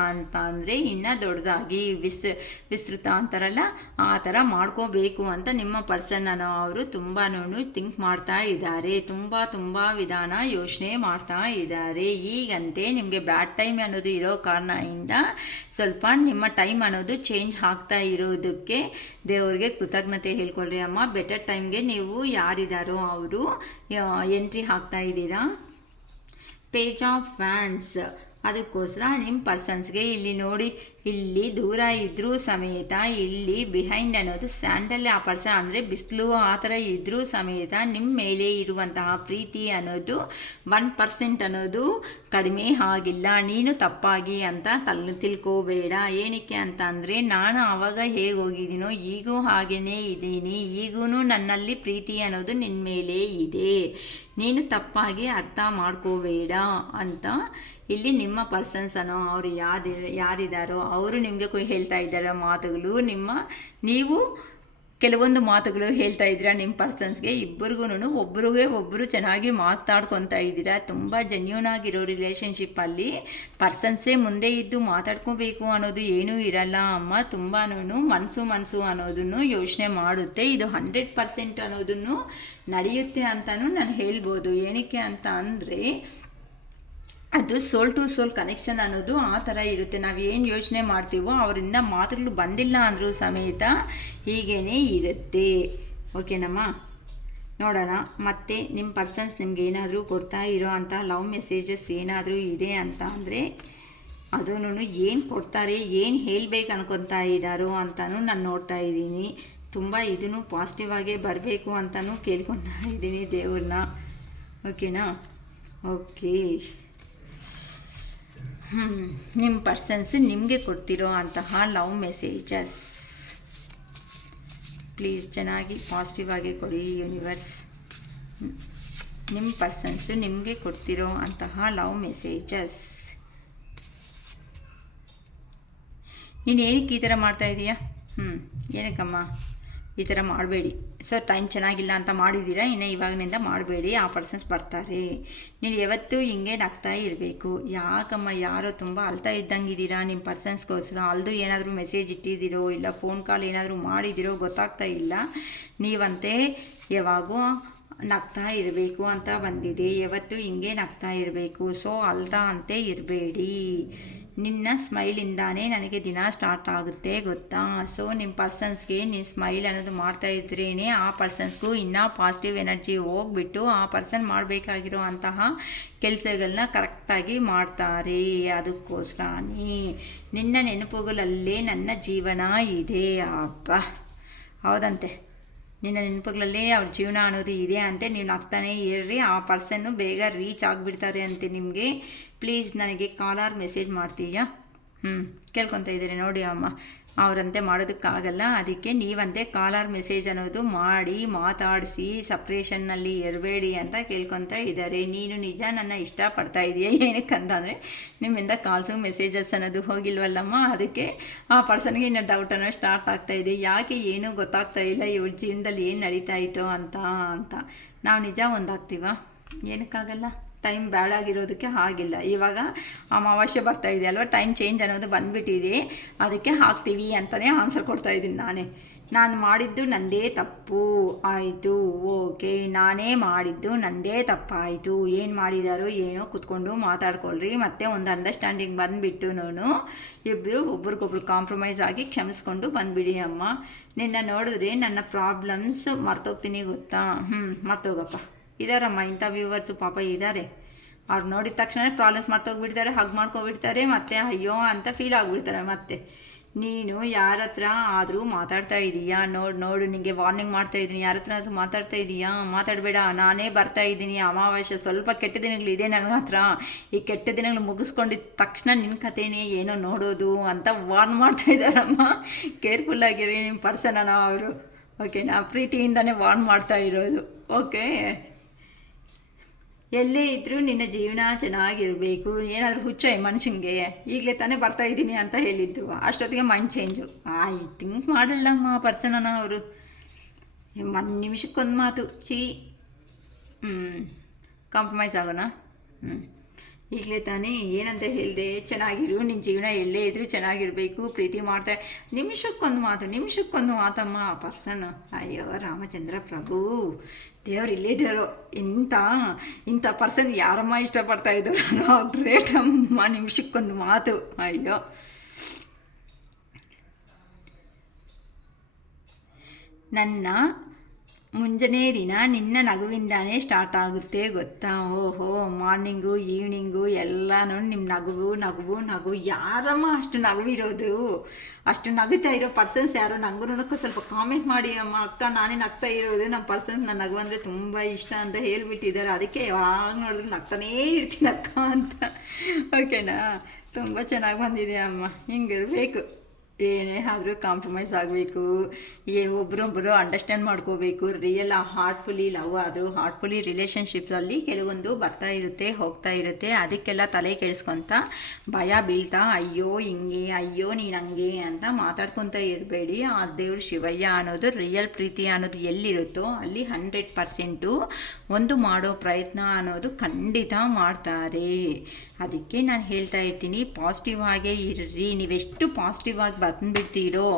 ಅಂದರೆ ಇನ್ನೂ ದೊಡ್ಡದಾಗಿ ವಿಸ್ತೃತ ಅಂತಾರಲ್ಲ ಆ ಥರ ಮಾಡ್ಕೋಬೇಕು ಅಂತ ನಿಮ್ಮ ಪರ್ಸನ್ ಅನ್ನೋ ಅವರು ತುಂಬಾ ಥಿಂಕ್ ಮಾಡ್ತಾ ಇದ್ದಾರೆ. ತುಂಬ ವಿಧಾನ ಯೋಚನೆ ಮಾಡ್ತಾ ಇದ್ದಾರೆ. ಈಗಂತೆ ನಿಮಗೆ ಬ್ಯಾಡ್ ಟೈಮ್ ಅನ್ನೋದು ಇರೋ ಕಾರಣದಿಂದ ಸ್ವಲ್ಪ ನಿಮ್ಮ ಟೈಮ್ ಅನ್ನೋದು ಚೇಂಜ್ ಆಗ್ತಾ ಇರೋದಕ್ಕೆ ದೇವ್ರಿಗೆ ಕೃತಜ್ಞತೆ ಹೇಳ್ಕೊಳ್ರಿ ಅಮ್ಮ. ಬೆಟರ್ ಟೈಮ್ಗೆ ನೀವು ಯಾರಿದ್ದಾರೋ ಅವರು ಎಂಟ್ರಿ ಆಗ್ತಾ ಇದ್ದೀರಾ. Page of fans. ಅದಕ್ಕೋಸ್ಕರ ನಿಮ್ಮ ಪರ್ಸನ್ಸ್ಗೆ ಇಲ್ಲಿ ನೋಡಿ, ಇಲ್ಲಿ ದೂರ ಇದ್ದರೂ ಸಮೇತ ಇಲ್ಲಿ ಬಿಹೈಂಡ್ ಅನ್ನೋದು ಸ್ಯಾಂಡಲ್ ಆ ಪರ್ಸನ್ ಅಂದರೆ ಬಿಸಿಲು ಆ ಥರ ಇದ್ದರೂ ಸಮೇತ ನಿಮ್ಮ ಮೇಲೆ ಇರುವಂತಹ ಪ್ರೀತಿ ಅನ್ನೋದು 1% ಅನ್ನೋದು ಕಡಿಮೆ ಆಗಿಲ್ಲ. ನೀನು ತಪ್ಪಾಗಿ ಅಂತ ತಿಳ್ಕೋಬೇಡ. ಏನಕ್ಕೆ ಅಂತ ಅಂದರೆ ನಾನು ಆವಾಗ ಹೇಗೆ ಹೋಗಿದ್ದೀನೋ ಈಗೂ ಹಾಗೇ ಇದ್ದೀನಿ. ಈಗೂ ನನ್ನಲ್ಲಿ ಪ್ರೀತಿ ಅನ್ನೋದು ನಿನ್ನ ಮೇಲೆ ಇದೆ. ನೀನು ತಪ್ಪಾಗಿ ಅರ್ಥ ಮಾಡ್ಕೋಬೇಡ ಅಂತ ಇಲ್ಲಿ ನಿಮ್ಮ ಪರ್ಸನ್ಸ್ ಅನ್ನೋ ಅವರು ಯಾರಿದ್ದಾರೋ ಅವರು ನಿಮಗೆ ಹೇಳ್ತಾ ಇದ್ದಾರೆ ಮಾತುಗಳು. ನೀವು ಕೆಲವೊಂದು ಮಾತುಗಳು ಹೇಳ್ತಾ ಇದ್ದೀರಾ ನಿಮ್ಮ ಪರ್ಸನ್ಸ್ಗೆ. ಇಬ್ಬರಿಗೂ ಒಬ್ಬರು ಚೆನ್ನಾಗಿ ಮಾತಾಡ್ಕೊತಾ ಇದ್ದೀರಾ. ತುಂಬ ಜೆನ್ಯೂನ್ ಆಗಿರೋ ರಿಲೇಷನ್ಶಿಪ್ಪಲ್ಲಿ ಪರ್ಸನ್ಸೇ ಮುಂದೆ ಇದ್ದು ಮಾತಾಡ್ಕೋಬೇಕು ಅನ್ನೋದು ಏನೂ ಇರಲ್ಲ ಅಮ್ಮ. ತುಂಬಾ ಮನಸ್ಸು ಅನ್ನೋದನ್ನು ಯೋಚನೆ ಮಾಡುತ್ತೆ. ಇದು 100% ಅನ್ನೋದನ್ನು ನಡೆಯುತ್ತೆ ಅಂತಲೂ ನಾನು ಹೇಳ್ಬೋದು. ಏನಕ್ಕೆ ಅಂತ ಅಂದರೆ ಅದು ಸೋಲ್ ಟು ಸೋಲ್ ಕನೆಕ್ಷನ್ ಅನ್ನೋದು ಆ ಥರ ಇರುತ್ತೆ. ನಾವು ಏನು ಯೋಚನೆ ಮಾಡ್ತೀವೋ ಅವರಿಂದ ಮಾತುಗಳು ಬಂದಿಲ್ಲ ಅಂದರೂ ಸಮೇತ ಹೀಗೇ ಇರುತ್ತೆ. ಓಕೆನಮ್ಮ, ನೋಡೋಣ ಮತ್ತೆ ನಿಮ್ಮ ಪರ್ಸನ್ಸ್ ನಿಮ್ಗೆ ಏನಾದರೂ ಕೊಡ್ತಾ ಇರೋ ಅಂಥ ಲವ್ ಮೆಸೇಜಸ್ ಏನಾದರೂ ಇದೆ ಅಂತ ಅಂದರೆ ಅದೂ ಏನು ಕೊಡ್ತಾರೆ, ಏನು ಹೇಳಬೇಕು ಅನ್ಕೊತಾ ಇದ್ದಾರೋ ಅಂತಲೂ ನಾನು ನೋಡ್ತಾ ಇದ್ದೀನಿ. ತುಂಬ ಇದನ್ನು ಪಾಸಿಟಿವ್ ಆಗೇ ಬರಬೇಕು ಅಂತಲೂ ಕೇಳ್ಕೊತಾ ಇದ್ದೀನಿ ದೇವ್ರನ್ನ. ಓಕೆನಾ? ಓಕೆ. ನಿಮ್ಮ ಪರ್ಸನ್ಸ್ ನಿಮಗೆ ಕೊಡ್ತಿರೋ ಅಂತಹ ಲವ್ ಮೆಸೇಜಸ್ ಪ್ಲೀಸ್ ಚೆನ್ನಾಗಿ ಪಾಸಿಟಿವ್ ಆಗಿ ಕೊಡಿ ಯೂನಿವರ್ಸ್. ನಿಮ್ಮ ಪರ್ಸನ್ಸು ನಿಮಗೆ ಕೊಡ್ತಿರೋ ಅಂತಹ ಲವ್ ಮೆಸೇಜಸ್. ನೀನು ಏನಕ್ಕೆ ಈ ಥರ ಮಾಡ್ತಾಯಿದ್ದೀಯಾ? ಏನಕ್ಕಮ್ಮ ಈ ಥರ ಮಾಡಬೇಡಿ. ಸೊ ಟೈಮ್ ಚೆನ್ನಾಗಿಲ್ಲ ಅಂತ ಮಾಡಿದ್ದೀರಾ, ಇನ್ನು ಇವಾಗಿನಿಂದ ಮಾಡಬೇಡಿ. ಆ ಪರ್ಸನ್ಸ್ ಬರ್ತಾರೆ. ನೀನು ಯಾವತ್ತೂ ಹಿಂಗೆ ನಗ್ತಾ ಇರಬೇಕು. ಯಾಕಮ್ಮ ಯಾರೋ ತುಂಬ ಅಳ್ತಾ ಇದ್ದಂಗಿದ್ದೀರಾ ನಿಮ್ಮ ಪರ್ಸನ್ಸ್ಗೋಸ್ಕರ. ಅಲ್ದು ಏನಾದರೂ ಮೆಸೇಜ್ ಇಟ್ಟಿದ್ದೀರೋ ಇಲ್ಲ ಫೋನ್ ಕಾಲ್ ಏನಾದರೂ ಮಾಡಿದ್ದೀರೋ ಗೊತ್ತಾಗ್ತಾ ಇಲ್ಲ. ನೀವಂತೆ ಯಾವಾಗೂ ನಗ್ತಾ ಇರಬೇಕು ಅಂತ ಬಂದಿದೆ. ಯಾವತ್ತೂ ಹಿಂಗೆ ನಗ್ತಾ ಇರಬೇಕು. ಸೊ ಅಳ್ತಾ ಅಂತೆ ಇರಬೇಡಿ. ನಿನ್ನ ಸ್ಮೈಲಿಂದಾನೇ ನನಗೆ ದಿನ ಸ್ಟಾರ್ಟ್ ಆಗುತ್ತೆ ಗೊತ್ತಾ. ಸೊ ನಿಮ್ಮ ಪರ್ಸನ್ಸ್ಗೆ ನೀನು ಸ್ಮೈಲ್ ಅನ್ನೋದು ಮಾಡ್ತಾ ಇದ್ರೇ ಆ ಪರ್ಸನ್ಸ್ಗೂ ಇನ್ನೂ ಪಾಸಿಟಿವ್ ಎನರ್ಜಿ ಹೋಗ್ಬಿಟ್ಟು ಆ ಪರ್ಸನ್ ಮಾಡಬೇಕಾಗಿರೋ ಅಂತಹ ಕೆಲಸಗಳನ್ನ ಕರೆಕ್ಟಾಗಿ ಮಾಡ್ತಾರೆ. ಅದಕ್ಕೋಸ್ಕರನೇ ನಿನ್ನ ನೆನಪುಗಳಲ್ಲೇ ನನ್ನ ಜೀವನ ಇದೆ. ಅಪ್ಪ ಹೌದಂತೆ, ನಿನ್ನ ನೆನಪುಗಳಲ್ಲೇ ಅವ್ರ ಜೀವನ ಅನ್ನೋದು ಇದೆ ಅಂತೆ. ನೀವು ನಗ್ತಾನೆ ಇರ್ರಿ, ಆ ಪರ್ಸನ್ನು ಬೇಗ ರೀಚ್ ಆಗಿಬಿಡ್ತಾರೆ ಅಂತೆ ನಿಮಗೆ. ಪ್ಲೀಸ್ ನನಗೆ ಕಾಲರ್ ಮೆಸೇಜ್ ಮಾಡ್ತೀಯಾ? ಕೇಳ್ಕೊತಾ ಇದ್ದೀರಿ ನೋಡಿ ಅಮ್ಮ. ಅವರಂತೆ ಮಾಡೋದಕ್ಕಾಗಲ್ಲ, ಅದಕ್ಕೆ ನೀವಂತೆ ಕಾಲರ್ ಮೆಸೇಜ್ ಅನ್ನೋದು ಮಾಡಿ ಮಾತಾಡಿಸಿ ಸಪ್ರೇಷನ್ನಲ್ಲಿ ಇರಬೇಡಿ ಅಂತ ಕೇಳ್ಕೊತಾ ಇದ್ದಾರೆ. ನೀನು ನಿಜ ನನ್ನ ಇಷ್ಟಪಡ್ತಾ ಇದೆಯಾ? ಏನಕ್ಕಂತಂದರೆ ನಿಮ್ಮಿಂದ ಕಾಲ್ಸು ಮೆಸೇಜಸ್ ಅನ್ನೋದು ಹೋಗಿಲ್ವಲ್ಲಮ್ಮ, ಅದಕ್ಕೆ ಆ ಪರ್ಸನ್ಗೆ ಇನ್ನೂ ಡೌಟ್ ಅನ್ನೋ ಸ್ಟಾರ್ಟ್ ಆಗ್ತಾಯಿದೆ. ಯಾಕೆ ಏನೂ ಗೊತ್ತಾಗ್ತಾ ಇಲ್ಲ ಇವ್ರ ಜೀವನದಲ್ಲಿ ಏನು ನಡೀತಾ ಇತ್ತು ಅಂತ. ನಾವು ನಿಜ ಒಂದಾಗ್ತೀವ? ಏನಕ್ಕಾಗಲ್ಲ. ಟೈಮ್ ಬ್ಯಾಡಾಗಿರೋದಕ್ಕೆ ಆಗಿಲ್ಲ. ಇವಾಗ ಅಮಾವಾಸ್ಯೆ ಬರ್ತಾ ಇದೆ ಅಲ್ವಾ, ಟೈಮ್ ಚೇಂಜ್ ಅನ್ನೋದು ಬಂದುಬಿಟ್ಟಿದೆ, ಅದಕ್ಕೆ ಹಾಕ್ತೀವಿ ಅಂತಲೇ ಆನ್ಸರ್ ಕೊಡ್ತಾಯಿದ್ದೀನಿ ನಾನೇ. ನಾನು ಮಾಡಿದ್ದು ನನ್ನದೇ ತಪ್ಪು ಆಯಿತು. ಓಕೆ, ನಾನೇ ಮಾಡಿದ್ದು ನನ್ನದೇ ತಪ್ಪಾಯಿತು. ಏನು ಮಾಡಿದಾರೋ ಏನೋ ಕೂತ್ಕೊಂಡು ಮಾತಾಡ್ಕೊಳ್ರಿ. ಮತ್ತು ಒಂದು ಅಂಡರ್ಸ್ಟ್ಯಾಂಡಿಂಗ್ ಬಂದುಬಿಟ್ಟು ಇಬ್ಬರು ಒಬ್ರಿಗೊಬ್ರು ಕಾಂಪ್ರಮೈಸ್ ಆಗಿ ಕ್ಷಮಿಸ್ಕೊಂಡು ಬಂದುಬಿಡಿ ಅಮ್ಮ. ನಿನ್ನ ನೋಡಿದ್ರೆ ನನ್ನ ಪ್ರಾಬ್ಲಮ್ಸ್ ಮರ್ತೋಗ್ತೀನಿ ಗೊತ್ತಾ. ಮರ್ತೋಗಪ್ಪ. ಇದ್ದಾರಮ್ಮ ಇಂಥ ವ್ಯೂವರ್ಸು ಪಾಪ ಇದ್ದಾರೆ. ಅವ್ರು ನೋಡಿದ ತಕ್ಷಣ ಪ್ರಾಬ್ಲಮ್ಸ್ ಮರ್ತೋಗ್ಬಿಡ್ತಾರೆ, ಹಗ್ ಮಾಡ್ಕೊಬಿಡ್ತಾರೆ, ಮತ್ತು ಅಯ್ಯೋ ಅಂತ ಫೀಲ್ ಆಗಿಬಿಡ್ತಾರೆ. ಮತ್ತು ನೀನು ಯಾರ ಹತ್ರ ಆದರೂ ಮಾತಾಡ್ತಾ ಇದ್ದೀಯಾ? ನೋಡು ನಿನಗೆ ವಾರ್ನಿಂಗ್ ಮಾಡ್ತಾ ಇದ್ದೀನಿ. ಯಾರ ಹತ್ರ ಆದರೂ ಮಾತಾಡ್ತಾ ಇದ್ದೀಯಾ? ಮಾತಾಡಬೇಡ. ನಾನೇ ಬರ್ತಾ ಇದ್ದೀನಿ. ಅಮಾವಾಸ್ಯೆ ಸ್ವಲ್ಪ ಕೆಟ್ಟ ದಿನಗಳಿದೆ ನನ್ನ ಹತ್ರ. ಈ ಕೆಟ್ಟ ದಿನಗಳು ಮುಗಿಸ್ಕೊಂಡಿದ್ದ ತಕ್ಷಣ ನಿನ್ನ ಕಥೆನೇ ಏನೋ ನೋಡೋದು ಅಂತ ವಾರ್ನ್ ಮಾಡ್ತಾ ಇದ್ದಾರಮ್ಮ. ಕೇರ್ಫುಲ್ಲಾಗಿರಿ ನಿಮ್ಮ ಪರ್ಸನನ ಅವರು. ಓಕೆನಾ? ಪ್ರೀತಿಯಿಂದನೇ ವಾರ್ನ್ ಮಾಡ್ತಾ ಇರೋದು. ಓಕೆ, ಎಲ್ಲೇ ಇದ್ದರೂ ನಿನ್ನ ಜೀವನ ಚೆನ್ನಾಗಿರಬೇಕು. ಏನಾದರೂ ಹುಚ್ಚ ಮನುಷ್ಯನಿಗೆ ಈಗಲೇ ತಾನೇ ಬರ್ತಾ ಇದ್ದೀನಿ ಅಂತ ಹೇಳಿದ್ದು, ಅಷ್ಟೊತ್ತಿಗೆ ಮೈಂಡ್ ಚೇಂಜು. ಥಿಂಕ್ ಮಾಡಲ್ಲಮ್ಮ ಪರ್ಸನನ ಅವರು. ನಿಮಿಷಕ್ಕೊಂದು ಮಾತು ಕಾಂಪ್ರಮೈಸ್ ಆಗೋಣ. ಈಗಲೇ ತಾನೇ ಏನಂತ ಹೇಳಿದೆ, ಚೆನ್ನಾಗಿರು, ನಿನ್ನ ಜೀವನ ಎಲ್ಲೇ ಇದ್ದರೂ ಚೆನ್ನಾಗಿರಬೇಕು, ಪ್ರೀತಿ ಮಾಡ್ತಾ. ನಿಮಿಷಕ್ಕೊಂದು ಮಾತಮ್ಮ ಆ ಪರ್ಸನ್. ಅಯ್ಯೋ ರಾಮಚಂದ್ರ ಪ್ರಭು, ದೇವ್ರು ಇಲ್ಲೇ ದೇವರು. ಇಂಥ ಪರ್ಸನ್ ಯಾರಮ್ಮ ಇಷ್ಟಪಡ್ತಾ ಇದ್ದಾರೋ ಗ್ರೇಟ್ ಅಮ್ಮ. ನಿಮಿಷಕ್ಕೊಂದು ಮಾತು. ಅಯ್ಯೋ, ನನ್ನ ಮುಂಜಾನೆ ದಿನ ನಿನ್ನ ನಗುವಿಂದಾನೇ ಸ್ಟಾರ್ಟ್ ಆಗುತ್ತೆ ಗೊತ್ತಾ. ಓಹೋ, ಮಾರ್ನಿಂಗು ಈವ್ನಿಂಗು ಎಲ್ಲನೂ ನಿಮ್ಮ ನಗು. ಯಾರಮ್ಮ ಅಷ್ಟು ನಗುವಿರೋದು? ಅಷ್ಟು ನಗುತ್ತಾ ಇರೋ ಪರ್ಸನ್ಸ್ ಯಾರು? ನಂಗೂ ಸ್ವಲ್ಪ ಕಾಮೆಂಟ್ ಮಾಡಿ ಅಮ್ಮ. ಅಕ್ಕ, ನಾನೇ ನಗ್ತಾ ಇರೋದು, ನಮ್ಮ ಪರ್ಸನ್ಸ್ ನನ್ನ ನಗು ಅಂದರೆ ತುಂಬ ಇಷ್ಟ ಅಂತ ಹೇಳ್ಬಿಟ್ಟಿದ್ದಾರೆ. ಅದಕ್ಕೆ ಯಾವಾಗ ನೋಡಿದ್ರು ನಗ್ತಾನೇ ಇರ್ತೀನಿ ಅಕ್ಕ ಅಂತ. ಓಕೆನಾ? ತುಂಬ ಚೆನ್ನಾಗಿ ಬಂದಿದೆ ಅಮ್ಮ. ಹಿಂಗಿರಬೇಕು. ಏನೇ ಆದರೂ ಕಾಂಪ್ರಮೈಸ್ ಆಗಬೇಕು. ಒಬ್ಬರೊಬ್ಬರು ಅಂಡರ್ಸ್ಟ್ಯಾಂಡ್ ಮಾಡ್ಕೋಬೇಕು. ರಿಯಲ್ ಹಾರ್ಟ್ಫುಲ್ಲಿ ಲವ್ ಆದರೂ ಹಾರ್ಟ್ಫುಲ್ಲಿ ರಿಲೇಷನ್ಶಿಪ್ಸಲ್ಲಿ ಕೆಲವೊಂದು ಬರ್ತಾ ಇರುತ್ತೆ, ಹೋಗ್ತಾ ಇರುತ್ತೆ. ಅದಕ್ಕೆಲ್ಲ ತಲೆ ಕೆಡಿಸ್ಕೊತ ಭಯ ಬೀಳ್ತಾ ಅಯ್ಯೋ ಹಿಂಗೆ, ಅಯ್ಯೋ ನೀನು ಹಂಗೆ ಅಂತ ಮಾತಾಡ್ಕೊತ ಇರಬೇಡಿ. ಆ ದೇವ್ರು ಶಿವಯ್ಯ ಅನ್ನೋದು, ರಿಯಲ್ ಪ್ರೀತಿ ಅನ್ನೋದು ಎಲ್ಲಿರುತ್ತೋ ಅಲ್ಲಿ 100% ಒಂದು ಮಾಡೋ ಪ್ರಯತ್ನ ಅನ್ನೋದು ಖಂಡಿತ ಮಾಡ್ತಾರೆ. ಅದಕ್ಕೆ ನಾನು ಹೇಳ್ತಾ ಇರ್ತೀನಿ, ಪಾಸಿಟಿವ್ ಆಗೇ ಇರ್ರಿ. ನೀವೆಷ್ಟು ಪಾಸಿಟಿವ್ ಆಗಿ ಬಂದುಬಿಡ್ತೀರೋ.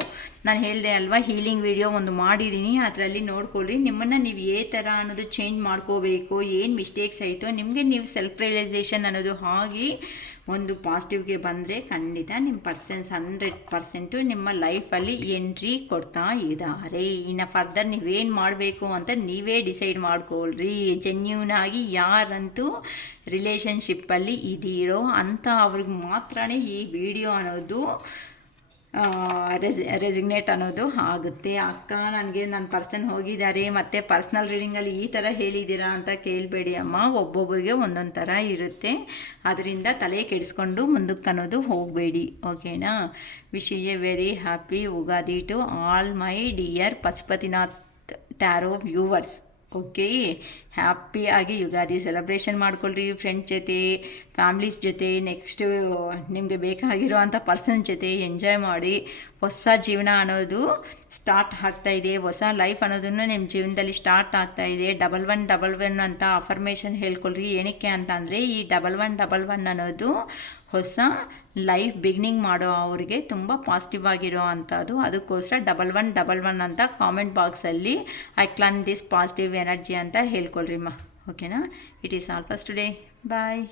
ನಾನು ಹೇಳಿದೆ ಅಲ್ವಾ, ಹೀಲಿಂಗ್ ವಿಡಿಯೋ ಒಂದು ಮಾಡಿದ್ದೀನಿ, ಅದರಲ್ಲಿ ನೋಡ್ಕೊಳ್ಳಿ. ನಿಮ್ಮನ್ನು ನೀವು ಥರ ಅನ್ನೋದು ಚೇಂಜ್ ಮಾಡ್ಕೋಬೇಕು, ಏನು ಮಿಸ್ಟೇಕ್ಸ್ ಆಯಿತು ನಿಮಗೆ ನೀವು ಸೆಲ್ಫ್ ರಿಯಲೈಸೇಷನ್ ಅನ್ನೋದು ಆಗಿ ಒಂದು ಪಾಸಿಟಿವ್ಗೆ ಬಂದರೆ ಖಂಡಿತ ನಿಮ್ಮ 100% ನಿಮ್ಮ ಲೈಫಲ್ಲಿ ಎಂಟ್ರಿ ಕೊಡ್ತಾ ಇದ್ದಾರೆ. ಇನ್ನು ಫರ್ದರ್ ನೀವೇನು ಮಾಡಬೇಕು ಅಂತ ನೀವೇ ಡಿಸೈಡ್ ಮಾಡ್ಕೊಳ್ರಿ. ಜೆನ್ಯೂನ್ ಆಗಿ ಯಾರಂತೂ ರಿಲೇಷನ್ಶಿಪ್ಪಲ್ಲಿ ಇದ್ದೀರೋ ಅಂತ ಅವ್ರಿಗೆ ಮಾತ್ರ ಈ ವಿಡಿಯೋ ಅನ್ನೋದು ರೆಸಿಗ್ನೇಟ್ ಅನ್ನೋದು ಆಗುತ್ತೆ. ಅಕ್ಕ, ನನಗೆ ನನ್ನ ಪರ್ಸನ್ ಹೋಗಿದ್ದಾರೆ ಮತ್ತು ಪರ್ಸ್ನಲ್ ರೀಡಿಂಗಲ್ಲಿ ಈ ಥರ ಹೇಳಿದ್ದೀರಾ ಅಂತ ಕೇಳಬೇಡಿ ಅಮ್ಮ. ಒಬ್ಬೊಬ್ಬರಿಗೆ ಒಂದೊಂದು ಥರ ಇರುತ್ತೆ, ಅದರಿಂದ ತಲೆ ಕೆಡಿಸ್ಕೊಂಡು ಮುಂದಕ್ಕೆ ಅನ್ನೋದು ಹೋಗಬೇಡಿ, ಓಕೆನಾ. Wish you a very happy Ugadi to all my dear Pashupatinath tarot viewers. Okay, ಹ್ಯಾಪಿಯಾಗಿ ಯುಗಾದಿ ಸೆಲೆಬ್ರೇಷನ್ ಮಾಡ್ಕೊಳ್ರಿ ಫ್ರೆಂಡ್ಸ್ ಜೊತೆ, ಫ್ಯಾಮ್ಲೀಸ್ ಜೊತೆ. ನೆಕ್ಸ್ಟು ನಿಮಗೆ ಬೇಕಾಗಿರೋ ಅಂಥ ಪರ್ಸನ್ ಜೊತೆ ಎಂಜಾಯ್ ಮಾಡಿ. ಹೊಸ ಜೀವನ ಅನ್ನೋದು ಸ್ಟಾರ್ಟ್ ಆಗ್ತಾಯಿದೆ, ಹೊಸ ಲೈಫ್ ಅನ್ನೋದನ್ನು ನಿಮ್ಮ ಜೀವನದಲ್ಲಿ ಸ್ಟಾರ್ಟ್ ಆಗ್ತಾಯಿದೆ. 1111 ಅಂತ ಅಫರ್ಮೇಷನ್ ಹೇಳ್ಕೊಳ್ರಿ. ಏನಕ್ಕೆ ಅಂತ ಅಂದರೆ ಈ 1111 ಅನ್ನೋದು ಹೊಸ ಲೈಫ್ ಬಿಗಿನಿಂಗ್ ಮಾಡೋ ಅವ್ರಿಗೆ ತುಂಬ ಪಾಸಿಟಿವ್ ಆಗಿರೋ ಅಂಥದ್ದು. ಅದಕ್ಕೋಸ್ಕರ 1111 ಅಂತ ಕಾಮೆಂಟ್ ಬಾಕ್ಸಲ್ಲಿ I claim this positive energy ಅಂತ ಹೇಳ್ಕೊಳ್ರಿ ಓಕೆನಾ. It is all for today. Bye.